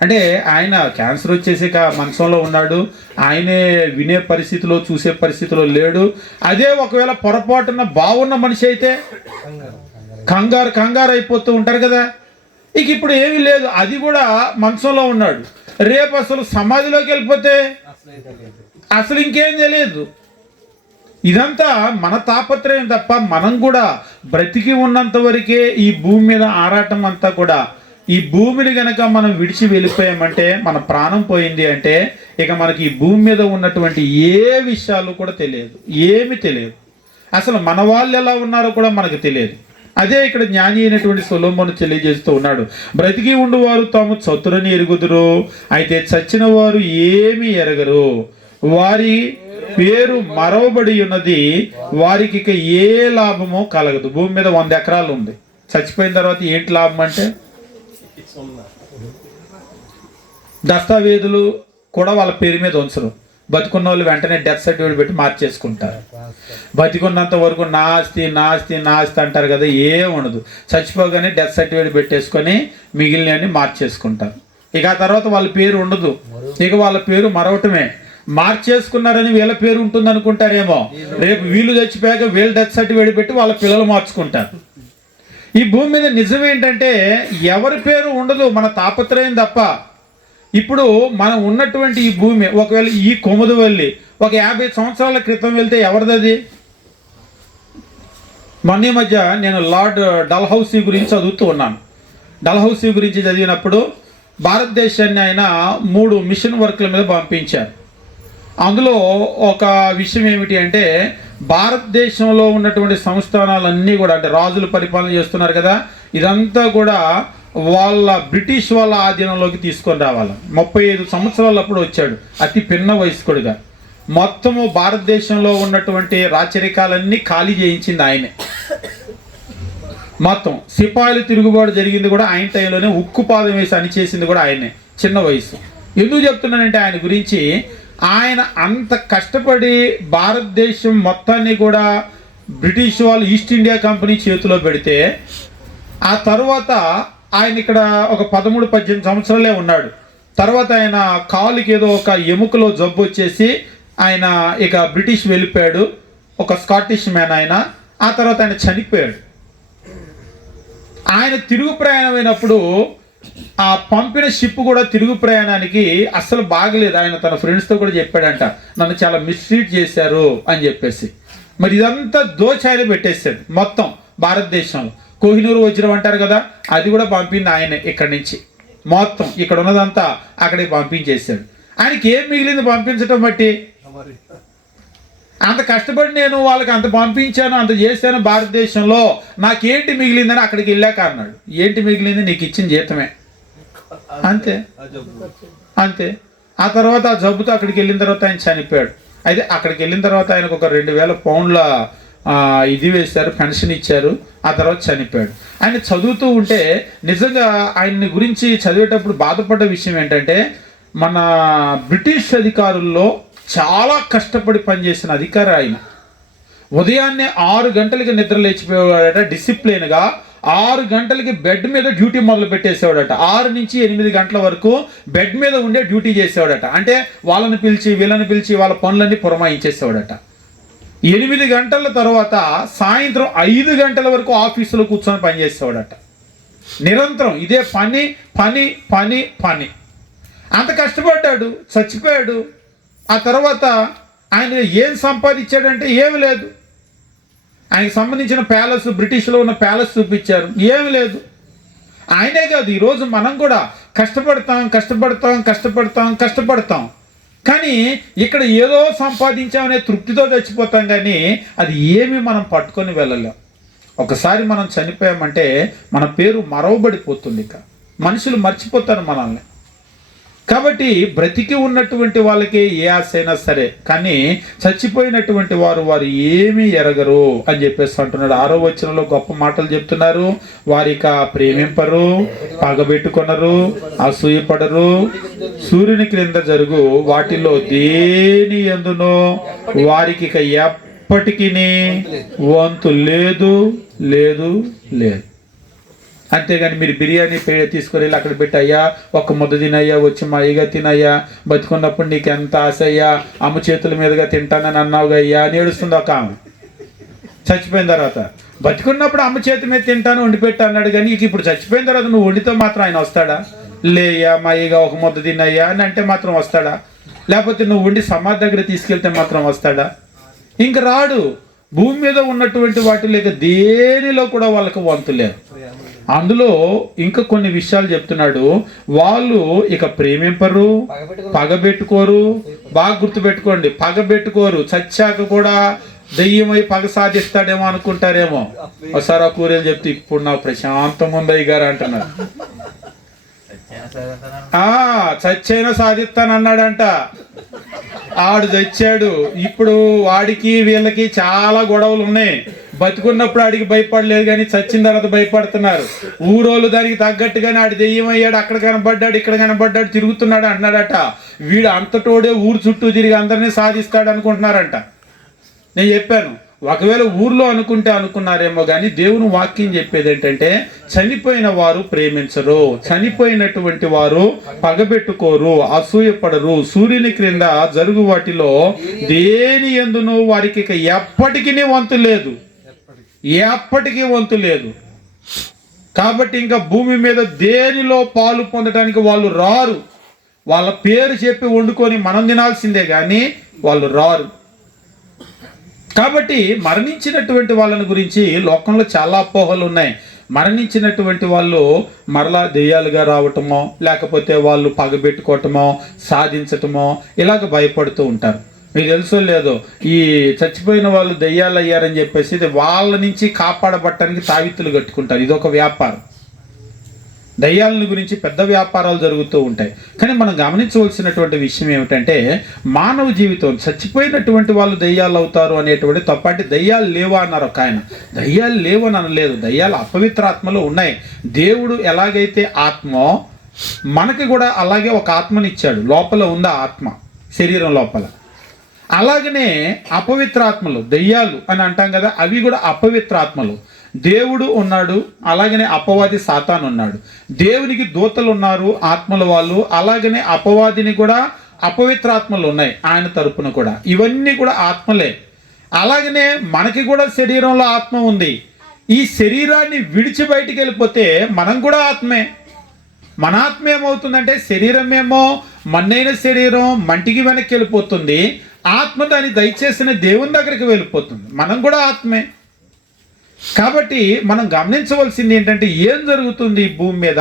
అంటే ఆయన క్యాన్సర్ వచ్చేసి మంచంలో ఉన్నాడు, ఆయనే వినే పరిస్థితిలో చూసే పరిస్థితిలో లేడు. అదే ఒకవేళ పొరపాటున బాగున్న మనిషి అయితే కంగారు అయిపోతూ ఉంటారు కదా. ఇక ఇప్పుడు ఏమీ లేదు, అది కూడా మంచంలో ఉన్నాడు. రేపు అసలు సమాధిలోకి వెళ్ళిపోతే అసలు ఇంకేం తెలియదు. ఇదంతా మన తాపత్రయం తప్ప మనం కూడా బ్రతికి ఉన్నంత వరకే ఈ భూమి మీద ఆరాటం అంతా కూడా. ఈ భూమిని గనక మనం విడిచి వెళ్ళిపోయామంటే మన ప్రాణం పోయింది అంటే ఇక మనకి ఈ భూమి మీద ఉన్నటువంటి ఏ విషయాలు కూడా తెలియదు, ఏమి తెలియదు. అసలు మన వాళ్ళు ఎలా ఉన్నారో కూడా మనకు తెలియదు. అదే ఇక్కడ జ్ఞాని అయినటువంటి సొలొమోను తెలియజేస్తూ ఉన్నాడు. బ్రతికి ఉండువారు తాము చతురని ఎరుగుదురు, అయితే చచ్చిన వారు ఏమీ ఎరగరు. వారి పేరు మరవబడి ఉన్నది, వారికి ఇక ఏ లాభమో కలగదు. భూమి మీద 100 ఎకరాలు ఉంది, చచ్చిపోయిన తర్వాత ఏంటి లాభం అంటే దస్తావేజులు కూడా వాళ్ళ పేరు మీద ఉంచరు. బతికున్న వాళ్ళు వెంటనే డెత్ సర్టిఫికేట్ పెట్టి మార్చేసుకుంటారు. బతికున్నంత వరకు నా ఆస్తి నా ఆస్తి నా ఆస్తి అంటారు కదా, ఏం ఉండదు. చచ్చిపోగానే డెత్ సర్టిఫికేట్ పెట్టేసుకొని మిగిలినవన్నీ మార్చేసుకుంటారు. ఇక ఆ తర్వాత వాళ్ళ పేరు ఉండదు, ఇక వాళ్ళ పేరు మరవటమే. మార్చేసుకున్నారని వీళ్ళ పేరు ఉంటుంది అనుకుంటారేమో, రేపు వీళ్ళు చచ్చిపోయాక వీళ్ళ డెత్ సర్టిఫికేట్ పెట్టి వాళ్ళ పిల్లలు మార్చుకుంటారు. ఈ భూమి మీద నిజం ఏంటంటే ఎవరి పేరు ఉండదు, మన తాపత్రయం తప్ప. ఇప్పుడు మనం ఉన్నటువంటి ఈ భూమి, ఒకవేళ ఈ కొముదువల్లి ఒక 50 సంవత్సరాల క్రితం వెళ్తే ఎవరిదది? మొన్న మధ్య నేను లార్డ్ డల్హౌసీ గురించి చదువుతూ ఉన్నాను. డల్హౌసీ గురించి చదివినప్పుడు భారతదేశాన్ని ఆయన 3 మిషన్ వర్క్ల మీద పంపించారు. అందులో ఒక విషయం ఏమిటి అంటే భారతదేశంలో ఉన్నటువంటి సంస్థానాలన్నీ కూడా, అంటే రాజులు పరిపాలన చేస్తున్నారు కదా, ఇదంతా కూడా వాళ్ళ బ్రిటిష్ వాళ్ళ ఆధీనంలోకి తీసుకొని రావాలి. 35 సంవత్సరాలు అప్పుడు వచ్చాడు, అతి పిన్న వయస్కుడిగా. మొత్తము భారతదేశంలో ఉన్నటువంటి రాచరికాలన్నీ ఖాళీ చేయించింది ఆయనే. మొత్తం సిపాయిలు తిరుగుబాటు జరిగింది కూడా ఆయన టైంలోనే, ఉక్కుపాదం వేసి అణిచేసింది కూడా ఆయనే, చిన్న వయసు. ఎందుకు చెప్తున్నానంటే ఆయన గురించి, ఆయన అంత కష్టపడి భారతదేశం మొత్తాన్ని కూడా బ్రిటిష్ వాళ్ళు ఈస్ట్ ఇండియా కంపెనీ చేతిలో పెడితే, ఆ తర్వాత ఆయన ఇక్కడ ఒక 13-18 సంవత్సరాలే ఉన్నాడు. తర్వాత ఆయన కాలుకి ఏదో ఒక ఎముకలో జబ్బు వచ్చేసి ఆయన ఇక బ్రిటిష్ వెళ్ళిపోయాడు. ఒక స్కాటిష్ మ్యాన్ ఆయన. ఆ తర్వాత ఆయన చనిపోయాడు. ఆయన తిరుగు ప్రయాణం అయినప్పుడు ఆ పంపిన షిప్ కూడా తిరుగు ప్రయాణానికి అస్సలు బాగలేదు. ఆయన తన ఫ్రెండ్స్తో కూడా చెప్పాడంట, నన్ను చాలా మిస్ట్రీట్ చేశారు అని చెప్పేసి. మరి ఇదంతా దోచాయలు పెట్టేశాడు మొత్తం భారతదేశంలో. కోహినూరు వజ్రం అంటారు కదా, అది కూడా పంపింది ఆయనే. ఇక్కడి నుంచి మొత్తం ఇక్కడ ఉన్నదంతా అక్కడికి పంపించేశాడు. ఆయనకి ఏం మిగిలింది పంపించడం బట్టి? అంత కష్టపడి నేను వాళ్ళకి అంత పంపించాను, అంత చేశాను భారతదేశంలో, నాకేంటి మిగిలిందని అక్కడికి వెళ్ళాక అన్నాడు. ఏంటి మిగిలింది? నీకు ఇచ్చిన జీతమే, అంతే అంతే. ఆ తర్వాత ఆ జబ్బుతో అక్కడికి వెళ్ళిన తర్వాత ఆయన చనిపోయాడు. అయితే అక్కడికి వెళ్ళిన తర్వాత ఆయనకు ఒక 2000 పౌండ్ల ఇది వేశారు, పెన్షన్ ఇచ్చారు. ఆ తర్వాత చనిపోయాడు. ఆయన చదువుతూ ఉంటే నిజంగా ఆయన్ని గురించి చదివేటప్పుడు బాధపడ్డ విషయం ఏంటంటే, మన బ్రిటిష్ అధికారుల్లో చాలా కష్టపడి పనిచేసిన అధికారి ఆయన. ఉదయాన్నే 6 గంటలకి నిద్ర లేచిపోయేవాడట, డిసిప్లిన్గా 6 గంటలకి బెడ్ మీద డ్యూటీ మొదలు పెట్టేసేవాడట. 6 నుంచి 8 గంటల వరకు బెడ్ మీద ఉండే డ్యూటీ చేసేవాడట. అంటే వాళ్ళని పిలిచి వీళ్ళని పిలిచి వాళ్ళ పనులన్నీ పురమాయించేసేవాడట. 8 గంటల తర్వాత సాయంత్రం 5 గంటల వరకు ఆఫీసులో కూర్చొని పనిచేసేవాడట. నిరంతరం ఇదే పని పని పని పని. అంత కష్టపడ్డాడు, చచ్చిపోయాడు. ఆ తర్వాత ఆయన ఏం సంపాదించాడంటే ఏమి లేదు. ఆయనకు సంబంధించిన ప్యాలెస్, బ్రిటిష్లో ఉన్న ప్యాలెస్ చూపించారు, ఏమి లేదు. ఆయనే కాదు, ఈరోజు మనం కూడా కష్టపడతాం కష్టపడతాం కష్టపడతాం కష్టపడతాం, కానీ ఇక్కడ ఏదో సంపాదించామనే తృప్తితో చచ్చిపోతాం, కానీ అది ఏమీ మనం పట్టుకొని వెళ్ళలేం. ఒకసారి మనం చనిపోయామంటే మన పేరు మరవబడిపోతుంది, ఇక మనుషులు మర్చిపోతారు మనల్ని. కాబట్టి బ్రతికి ఉన్నటువంటి వాళ్ళకి ఏ ఆశ అయినా సరే, కానీ చచ్చిపోయినటువంటి వారు ఏమీ ఎరగరు అని చెప్పేసి అంటున్నాడు. 6వ వచనంలో గొప్ప మాటలు చెప్తున్నారు. వారిక ప్రేమింపరు, పగబెట్టుకొనరు, అసూయపడరు, సూర్యుని క్రింద జరుగు వాటిలో దేని యందునో వారికి ఇక ఎప్పటికీ వంతు లేదు లేదు లేదు. అంతేగాని మీరు బిర్యానీ తీసుకొని వెళ్ళి అక్కడ పెట్టి, అయ్యా ఒక్క ముద్ద తినయ్యా, వచ్చి మా అయ్యగా తినయ్యా, బతుకున్నప్పుడు నీకు ఎంత ఆశ అయ్యా, అమ్మ చేతుల మీదుగా తింటానని అన్నావుగా అయ్యా అని ఏడుస్తుంది ఒక ఆమె. చచ్చిపోయిన తర్వాత బతుకున్నప్పుడు అమ్మ చేతి మీద తింటాను వండి పెట్టా అన్నాడు, కానీ ఇక ఇప్పుడు చచ్చిపోయిన తర్వాత నువ్వు వండితో మాత్రం ఆయన వస్తాడా? లేయ్యా మా అయ్యగా ఒక ముద్ద తినయ్యా అని అంటే మాత్రం వస్తాడా? లేకపోతే నువ్వు వండి సమాధి దగ్గర తీసుకెళ్తే మాత్రం వస్తాడా? ఇంక రాడు. భూమి మీద ఉన్నటువంటి వాటి లేక దేనిలో కూడా వాళ్ళకి వంతు లేదు. అందులో ఇంకా కొన్ని విషయాలు చెప్తున్నాడు. వాళ్ళు ఇక ప్రేమింపరు, పగబెట్టుకోరు. బాగా గుర్తుపెట్టుకోండి, పగబెట్టుకోరు. చచ్చాక కూడా దెయ్యమై పగ సాధిస్తాడేమో అనుకుంటారేమో. ఒకసారి ఆ కూరేలు చెప్తే ఇప్పుడు నాకు ప్రశాంతంగా ఉంది అయ్యగారు అంటున్నారు. చచ్చైనా సాధిస్తానన్నాడంట. ఆడు చచ్చాడు. ఇప్పుడు వాడికి వీళ్ళకి చాలా గొడవలు ఉన్నాయి. బతుకున్నప్పుడు ఆడికి భయపడలేదు, కానీ చచ్చిన తర్వాత భయపడుతున్నారు. ఊరోళ్ళు దానికి తగ్గట్టుగానే ఆడి దెయ్యమయ్యాడు, అక్కడ కనబడ్డాడు, ఇక్కడ కనబడ్డాడు, తిరుగుతున్నాడు అంటున్నాడట. వీడు అంతటోడే ఊరు చుట్టూ తిరిగి అందరినీ సాధిస్తాడు అనుకుంటున్నారంట. నేను చెప్పాను, ఒకవేళ ఊర్లో అనుకున్నారేమో, కానీ దేవుని వాక్యం చెప్పేది ఏంటంటే చనిపోయిన వారు ప్రేమించరు, చనిపోయినటువంటి వారు పగబెట్టుకోరు, అసూయపడరు. సూర్యుని క్రింద జరుగు వాటిలో దేని యందును వారికి ఇక ఎప్పటికీ వంతు లేదు, ఎప్పటికీ వంతు లేదు. కాబట్టి ఇంకా భూమి మీద దేనిలో పాలు పొందడానికి వాళ్ళు రారు. వాళ్ళ పేరు చెప్పి వండుకొని మనం తినాల్సిందే కానీ వాళ్ళు రారు. కాబట్టి మరణించినటువంటి వాళ్ళని గురించి లోకంలో చాలా అపోహలు ఉన్నాయి. మరణించినటువంటి వాళ్ళు మరలా దెయ్యాలుగా రావటమో, లేకపోతే వాళ్ళు పగబెట్టుకోవటమో, సాధించటమో ఇలాగ భయపడుతూ ఉంటారు. మీకు తెలుసో లేదో, ఈ చచ్చిపోయిన వాళ్ళు దెయ్యాలు అయ్యారని చెప్పేసి వాళ్ళ నుంచి కాపాడబట్టడానికి తావిత్తులు కట్టుకుంటారు. ఇదొక వ్యాపారం. దయ్యాలను గురించి పెద్ద వ్యాపారాలు జరుగుతూ ఉంటాయి. కానీ మనం గమనించవలసినటువంటి విషయం ఏమిటంటే, మానవ జీవితం చచ్చిపోయినటువంటి వాళ్ళు దయ్యాలు అవుతారు అనేటువంటి తప్ప. అంటే దయ్యాలు లేవా అన్నారు ఒక ఆయన. దయ్యాలు లేవు అని అనలేదు. దయ్యాలు అపవిత్రాత్మలు ఉన్నాయి. దేవుడు ఎలాగైతే ఆత్మో మనకి కూడా అలాగే ఒక ఆత్మనిచ్చాడు. లోపల ఉందా ఆత్మ, శరీరం లోపల. అలాగనే అపవిత్రాత్మలు, దయ్యాలు అని అంటాం కదా, అవి కూడా అపవిత్రాత్మలు. దేవుడు ఉన్నాడు, అలాగనే అపవాది సాతాను ఉన్నాడు. దేవునికి దూతలు ఉన్నారు, ఆత్మల వాళ్ళు. అలాగనే అపవాదిని కూడా అపవిత్రాత్మలు ఉన్నాయి ఆయన తరపున కూడా. ఇవన్నీ కూడా ఆత్మలే. అలాగనే మనకి కూడా శరీరంలో ఆత్మ ఉంది. ఈ శరీరాన్ని విడిచి బయటికి వెళ్ళిపోతే మనం కూడా ఆత్మే. మన ఆత్మ ఏమవుతుందంటే, శరీరమేమో మన్నైన శరీరం మంటికి వెనక్కి వెళ్ళిపోతుంది. ఆత్మ దాన్ని దయచేసిన దేవుని దగ్గరికి వెళ్ళిపోతుంది. మనం కూడా ఆత్మే. కాబట్టి మనం గమనించవలసింది ఏంటంటే, ఏం జరుగుతుంది ఈ భూమి మీద,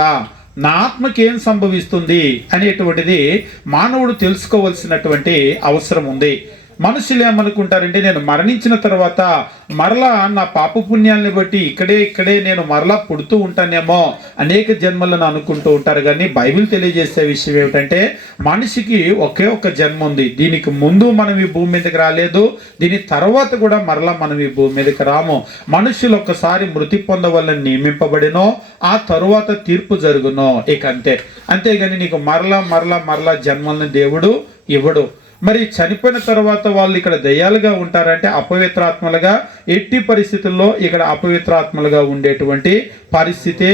నా ఆత్మకి ఏం సంభవిస్తుంది అనేటువంటిది మానవుడు తెలుసుకోవలసినటువంటి అవసరం ఉంది. మనుషులు ఏమనుకుంటారంటే, నేను మరణించిన తర్వాత మరలా నా పాప పుణ్యాలని బట్టి ఇక్కడే నేను మరలా పుడుతూ ఉంటానేమో అనేక జన్మలను అనుకుంటూ ఉంటారు. కానీ బైబిల్ తెలియజేసే విషయం ఏమిటంటే, మనిషికి ఒకే ఒక జన్మ ఉంది. దీనికి ముందు మనం ఈ భూమి మీదకి రాలేదు, దీని తర్వాత కూడా మరలా మనం ఈ భూమి మీదకి రాము. మనుషులు ఒక్కసారి మృతి పొందవలని నియమింపబడినో ఆ తరువాత తీర్పు జరుగునో, ఇక అంతే. అంతేగాని నీకు మరలా జన్మల్ని దేవుడు ఇవ్వడు. మరి చనిపోయిన తర్వాత వాళ్ళు ఇక్కడ దయ్యాలుగా ఉంటారంటే అపవిత్రాత్మలుగా, ఎట్టి పరిస్థితుల్లో ఇక్కడ అపవిత్రాత్మలుగా ఉండేటువంటి పరిస్థితే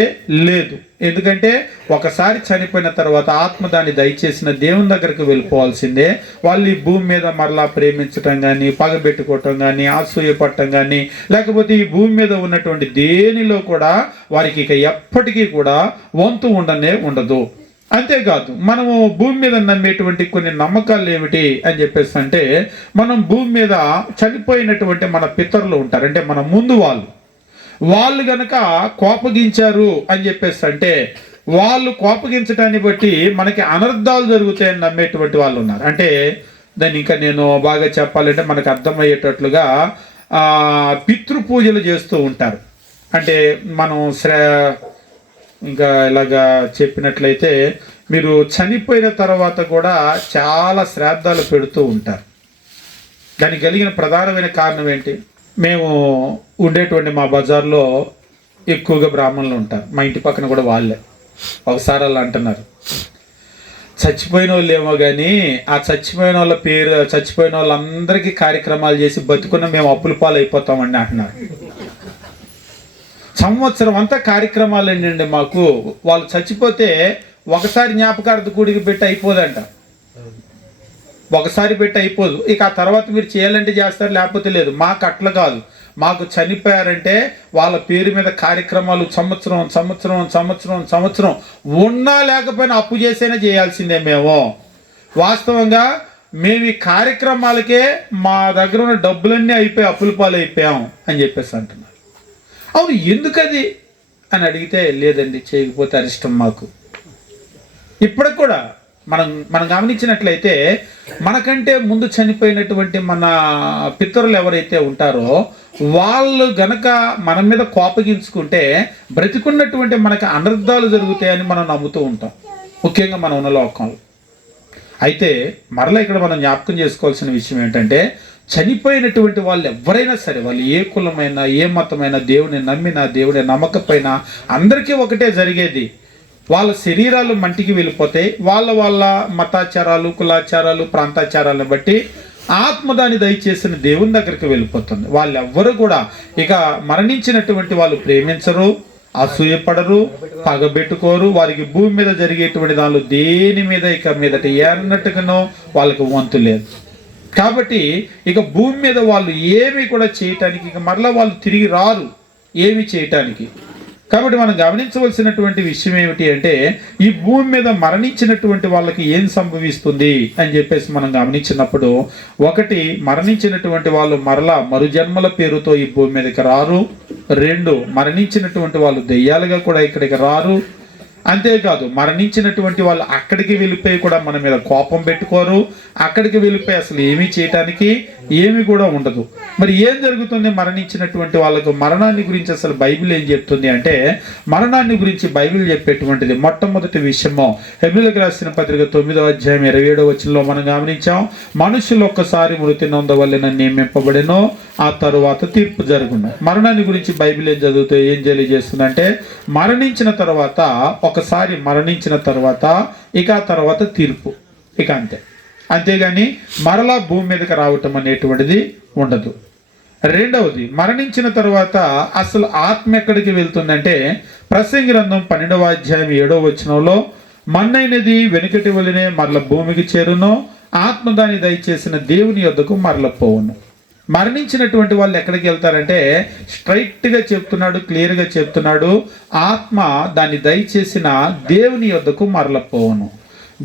లేదు. ఎందుకంటే ఒకసారి చనిపోయిన తర్వాత ఆత్మ దాన్ని దయచేసిన దేవుని దగ్గరికి వెళ్ళిపోవాల్సిందే. వాళ్ళు ఈ భూమి మీద మరలా ప్రేమించటం కానీ, పగబెట్టుకోవటం కానీ, అసూయపడటం కానీ, లేకపోతే ఈ భూమి మీద ఉన్నటువంటి దేనిలో కూడా వారికి ఇక ఎప్పటికీ కూడా వంతు ఉండదు. అంతేకాదు, మనము భూమి మీద నమ్మేటువంటి కొన్ని నమ్మకాలు ఏమిటి అని చెప్పేసి అంటే, మనం భూమి మీద చనిపోయినటువంటి మన పితరులు ఉంటారు, అంటే మన ముందు వాళ్ళు గనక కోపగించారు అని చెప్పేసి అంటే, వాళ్ళు కోపగించడాన్ని బట్టి మనకి అనర్థాలు జరుగుతాయని నమ్మేటువంటి వాళ్ళు ఉన్నారు. అంటే దాన్ని ఇంకా నేను బాగా చెప్పాలంటే మనకు అర్థమయ్యేటట్లుగా పితృపూజలు చేస్తూ ఉంటారు. అంటే మనం ఇంకా ఇలాగా చెప్పినట్లయితే, మీరు చనిపోయిన తర్వాత కూడా చాలా శ్రాద్ధాలు పెడుతూ ఉంటారు. దానికి కలిగిన ప్రధానమైన కారణం ఏంటి? మేము ఉండేటువంటి మా బజార్లో ఎక్కువగా బ్రాహ్మణులు ఉంటారు. మా ఇంటి పక్కన కూడా వాళ్ళే. ఒకసారి అలా అంటున్నారు, చచ్చిపోయిన వాళ్ళు ఏమో కానీ ఆ చచ్చిపోయిన వాళ్ళ పేరు, చచ్చిపోయిన వాళ్ళందరికీ కార్యక్రమాలు చేసి బతుకున్న మేము అప్పుల పాలు అయిపోతామండి అంటున్నారు. సంవత్సరం అంతా కార్యక్రమాలు ఏంటండి మాకు. వాళ్ళు చచ్చిపోతే ఒకసారి జ్ఞాపకార్థ కూడికి పెట్టి అయిపోదంట. ఒకసారి పెట్టి అయిపోదు. ఇక ఆ తర్వాత మీరు చేయాలంటే చేస్తారు, లేకపోతే లేదు. మాకు అట్లా కాదు. మాకు చనిపోయారంటే వాళ్ళ పేరు మీద కార్యక్రమాలు సంవత్సరం ఉన్నా లేకపోయినా అప్పు చేసైనా చేయాల్సిందే మేము. వాస్తవంగా మేము ఈ కార్యక్రమాలకే మా దగ్గర ఉన్న డబ్బులన్నీ అయిపోయి అప్పుల పాలు అయిపోయాం అని చెప్పేసి అంటున్నారు. అవును, ఎందుకది అని అడిగితే, లేదండి చేయకపోతే అరిష్టం మాకు. ఇప్పటికి కూడా మనం గమనించినట్లయితే మనకంటే ముందు చనిపోయినటువంటి మన పితరులు ఎవరైతే ఉంటారో వాళ్ళు గనక మన మీద కోపగించుకుంటే బ్రతికున్నటువంటి మనకి అనర్థాలు జరుగుతాయని మనం నమ్ముతూ ఉంటాం, ముఖ్యంగా మనం ఉన్న లోకంలో. అయితే మరలా ఇక్కడ మనం జ్ఞాపకం చేసుకోవాల్సిన విషయం ఏంటంటే, చనిపోయినటువంటి వాళ్ళు ఎవరైనా సరే, వాళ్ళు ఏ కులమైనా ఏ మతమైనా, దేవుని నమ్మినా దేవుని నమ్మకపోయినా అందరికీ ఒకటే జరిగేది. వాళ్ళ శరీరాలు మంటికి వెళ్ళిపోతాయి. వాళ్ళ మతాచారాలు, కులాచారాలు, ప్రాంతాచారాలను బట్టి ఆత్మ దాన్ని దయచేసిన దేవుని దగ్గరికి వెళ్ళిపోతుంది. వాళ్ళెవ్వరూ కూడా ఇక మరణించినటువంటి వాళ్ళు ప్రేమించరు, అసూయపడరు, పగబెట్టుకోరు. వారికి భూమి మీద జరిగేటువంటి దానిలో దేని మీద ఇక మీదట ఏన్నట్టుగానో వాళ్ళకి వంతు లేదు. కాబట్టి ఇక భూమి మీద వాళ్ళు ఏమి కూడా చేయటానికి ఇక మరలా వాళ్ళు తిరిగి రారు ఏమి చేయటానికి. కాబట్టి మనం గమనించవలసినటువంటి విషయం ఏమిటి అంటే, ఈ భూమి మీద మరణించినటువంటి వాళ్ళకి ఏం సంభవిస్తుంది అని చెప్పేసి మనం గమనించినప్పుడు, ఒకటి, మరణించినటువంటి వాళ్ళు మరలా మరుజన్మల పేరుతో ఈ భూమి మీదకి రారు. రెండు, మరణించినటువంటి వాళ్ళు దెయ్యాలుగా కూడా ఇక్కడికి రారు. అంతేకాదు, మరణించినటువంటి వాళ్ళు అక్కడికి వెళ్ళిపోయి కూడా మన మీద కోపం పెట్టుకోరు. అక్కడికి వెళ్ళిపోయి అసలు ఏమీ చేయటానికి ఏమి కూడా ఉండదు. మరి ఏం జరుగుతుంది మరణించినటువంటి వాళ్ళకు? మరణాన్ని గురించి అసలు బైబిల్ ఏం చెప్తుంది అంటే, మరణాన్ని గురించి బైబిల్ చెప్పేటువంటిది మొట్టమొదటి విషయము హెబ్రీయులకు రాసిన పత్రిక 9వ అధ్యాయం 27వ వచనంలో మనం గమనించాం. మనుషులు ఒక్కసారి మృతి నొందవలెన నియమింపబడెనో, ఆ తరువాత తీర్పు జరుగును. మరణాన్ని గురించి బైబిల్ ఏం తెలియజేస్తుందంటే, మరణించిన తర్వాత, ఒకసారి మరణించిన తర్వాత ఇక ఆ తర్వాత తీర్పు, ఇక అంతే. అంతేగాని మరలా భూమి మీదకి రావటం అనేటువంటిది ఉండదు. రెండవది, మరణించిన తర్వాత అసలు ఆత్మ ఎక్కడికి వెళ్తుందంటే, ప్రసంగి గ్రంథం 12వ అధ్యాయం 7వ వచనంలో, మన్నైనది వెనుకటి వలనే మరల భూమికి చేరును, ఆత్మ దాన్ని దయచేసిన దేవుని యొద్దకు మరల పోవును. మరణించినటువంటి వాళ్ళు ఎక్కడికి వెళ్తారంటే, స్ట్రైట్గా చెప్తున్నాడు, క్లియర్గా చెప్తున్నాడు, ఆత్మ దాన్ని దయచేసిన దేవుని యొద్దకు మరల పోవును.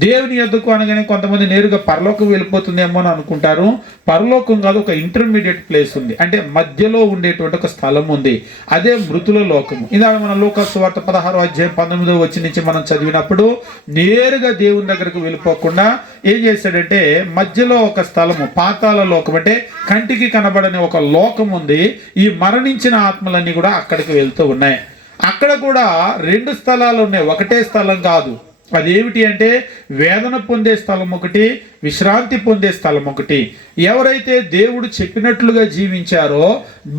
దేవుని యొద్దకు అనగానే కొంతమంది నేరుగా పరలోకం వెళ్ళిపోతుందేమో అని అనుకుంటారు. పరలోకం కాదు, ఒక ఇంటర్మీడియట్ ప్లేస్ ఉంది. అంటే మధ్యలో ఉండేటువంటి ఒక స్థలం ఉంది, అదే మృతుల లోకము. ఇలాగ మన లూకా సువార్త 16వ అధ్యాయం 19వ వచనం నుంచి మనం చదివినప్పుడు, నేరుగా దేవుని దగ్గరకు వెళ్ళిపోకుండా ఏం చేశాడంటే, మధ్యలో ఒక స్థలము, పాతాళ లోకం, అంటే కంటికి కనబడని ఒక లోకం ఉంది. ఈ మరణించిన ఆత్మలన్నీ కూడా అక్కడికి వెళ్తూ ఉన్నాయి. అక్కడ కూడా రెండు స్థలాలు ఉన్నాయి, ఒకటే స్థలం కాదు. అదేమిటి అంటే, వేదన పొందే స్థలం ఒకటి, విశ్రాంతి పొందే స్థలం ఒకటి. ఎవరైతే దేవుడు చెప్పినట్లుగా జీవించారో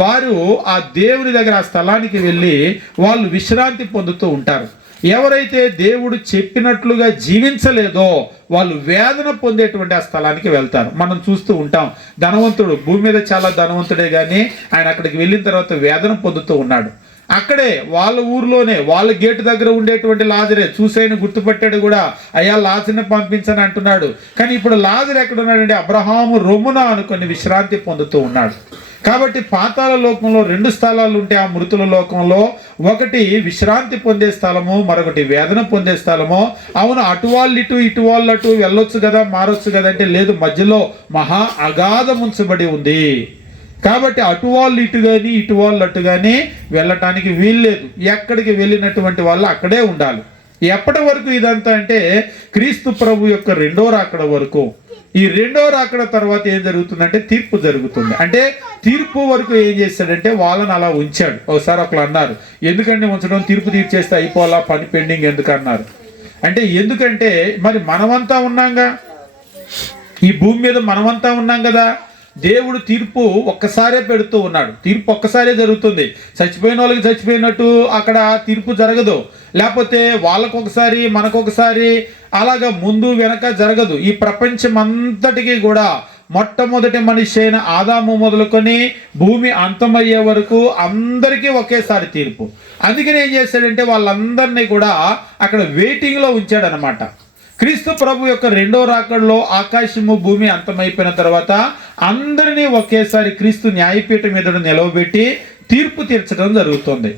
వారు ఆ దేవుని దగ్గర ఆ స్థలానికి వెళ్ళి వాళ్ళు విశ్రాంతి పొందుతూ ఉంటారు. ఎవరైతే దేవుడు చెప్పినట్లుగా జీవించలేదో వాళ్ళు వేదన పొందేటువంటి ఆ స్థలానికి వెళ్తారు. మనం చూస్తూ ఉంటాం, ధనవంతుడు భూమి మీద చాలా ధనవంతుడే కానీ ఆయన అక్కడికి వెళ్ళిన తర్వాత వేదన పొందుతూ ఉన్నాడు. అక్కడే వాళ్ళ ఊర్లోనే వాళ్ళ గేటు దగ్గర ఉండేటువంటి లాజరే చూసైన గుర్తుపట్టాడు కూడా, అయ్యా లాజర్ని పంపించని అంటున్నాడు. కానీ ఇప్పుడు లాజర్ ఎక్కడ ఉన్నాడంటే, అబ్రహాము రొమ్మున అనుకుని విశ్రాంతి పొందుతూ ఉన్నాడు. కాబట్టి పాతాళ లోకంలో రెండు స్థలాలు ఉంటే ఆ మృతుల లోకంలో, ఒకటి విశ్రాంతి పొందే స్థలము, మరొకటి వేదన పొందే స్థలము. అవును, అటు వాళ్ళు ఇటు, ఇటు వాళ్ళు అటు వెళ్ళొచ్చు కదా, మారొచ్చు కదా అంటే లేదు, మధ్యలో మహా అగాధం ఉంచబడి ఉంది. కాబట్టి అటు వాళ్ళు ఇటు కానీ ఇటు వాళ్ళు అటు కానీ వెళ్ళటానికి వీల్లేదు. ఎక్కడికి వెళ్ళినటువంటి వాళ్ళు అక్కడే ఉండాలి. ఎప్పటి వరకు ఇదంతా అంటే, క్రీస్తు ప్రభు యొక్క రెండో రాకడ వరకు. ఈ రెండో రాకడ తర్వాత ఏం జరుగుతుందంటే, తీర్పు జరుగుతుంది. అంటే తీర్పు వరకు ఏం చేశాడంటే వాళ్ళని అలా ఉంచాడు. ఒకసారి ఒకళ్ళు అన్నారు, ఎందుకంటే ఉంచడం, తీర్పు తీర్చేస్తే అయిపోవాలా, పని పెండింగ్ ఎందుకు అన్నారు. అంటే ఎందుకంటే మరి మనమంతా ఉన్నాంగా, ఈ భూమి మీద మనమంతా ఉన్నాం కదా. దేవుడు తీర్పు ఒక్కసారే పెడుతూ ఉన్నాడు. తీర్పు ఒక్కసారే జరుగుతుంది. చచ్చిపోయిన వాళ్ళకి చచ్చిపోయినట్టు అక్కడ తీర్పు జరగదు. లేకపోతే వాళ్ళకొకసారి మనకొకసారి అలాగా ముందు వెనక జరగదు. ఈ ప్రపంచం అంతటికీ కూడా మొట్టమొదటి మనిషి అయిన ఆదాము మొదలుకొని భూమి అంతమయ్యే వరకు అందరికీ ఒకేసారి తీర్పు. అందుకని ఏం చేశాడంటే వాళ్ళందరినీ కూడా అక్కడ వెయిటింగ్లో ఉంచాడు అనమాట. క్రీస్తు ప్రభు యొక్క రెండో రాకడలో ఆకాశము భూమి అంతమైపోయిన తర్వాత అందరినీ ఒకేసారి క్రీస్తు న్యాయపీఠం మీద నిలవబెట్టి తీర్పు తీర్చడం జరుగుతుంది.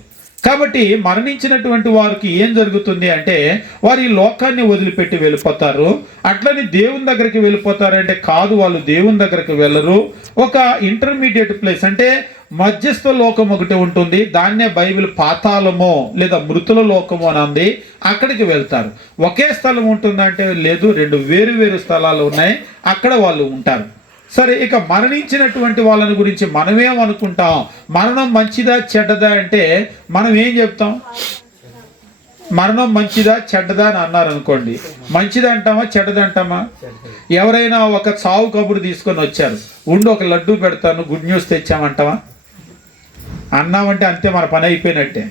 కాబట్టి మరణించినటువంటి వారికి ఏం జరుగుతుంది అంటే, వారు ఈ లోకాన్ని వదిలిపెట్టి వెళ్ళిపోతారు. అట్లని దేవుని దగ్గరికి వెళ్ళిపోతారంటే కాదు, వాళ్ళు దేవుని దగ్గరికి వెళ్ళరు. ఒక ఇంటర్మీడియట్ ప్లేస్, అంటే మధ్యస్థ లోకం ఒకటి ఉంటుంది, దాన్నే బైబిల్ పాతాళమో లేదా మృతుల లోకము అని అంది. అక్కడికి వెళ్తారు. ఒకే స్థలం ఉంటుందంటే లేదు, రెండు వేరు వేరు స్థలాలు ఉన్నాయి, అక్కడ వాళ్ళు ఉంటారు. సరే, ఇక మరణించినటువంటి వాళ్ళని గురించి మనమేమనుకుంటాం? మరణం మంచిదా చెడ్డదా అంటే మనం ఏం చెప్తాం? మరణం మంచిదా చెడ్డదా అని అన్నారు అనుకోండి, మంచిది అంటామా చెడ్డది అంటామా? ఎవరైనా ఒక చావు కబురు తీసుకొని వచ్చారు, ఉండి ఒక లడ్డు పెడతాను గుడ్ న్యూస్ తెచ్చామంటావా? అన్నామంటే అంతే, మన పని అయిపోయినట్టే.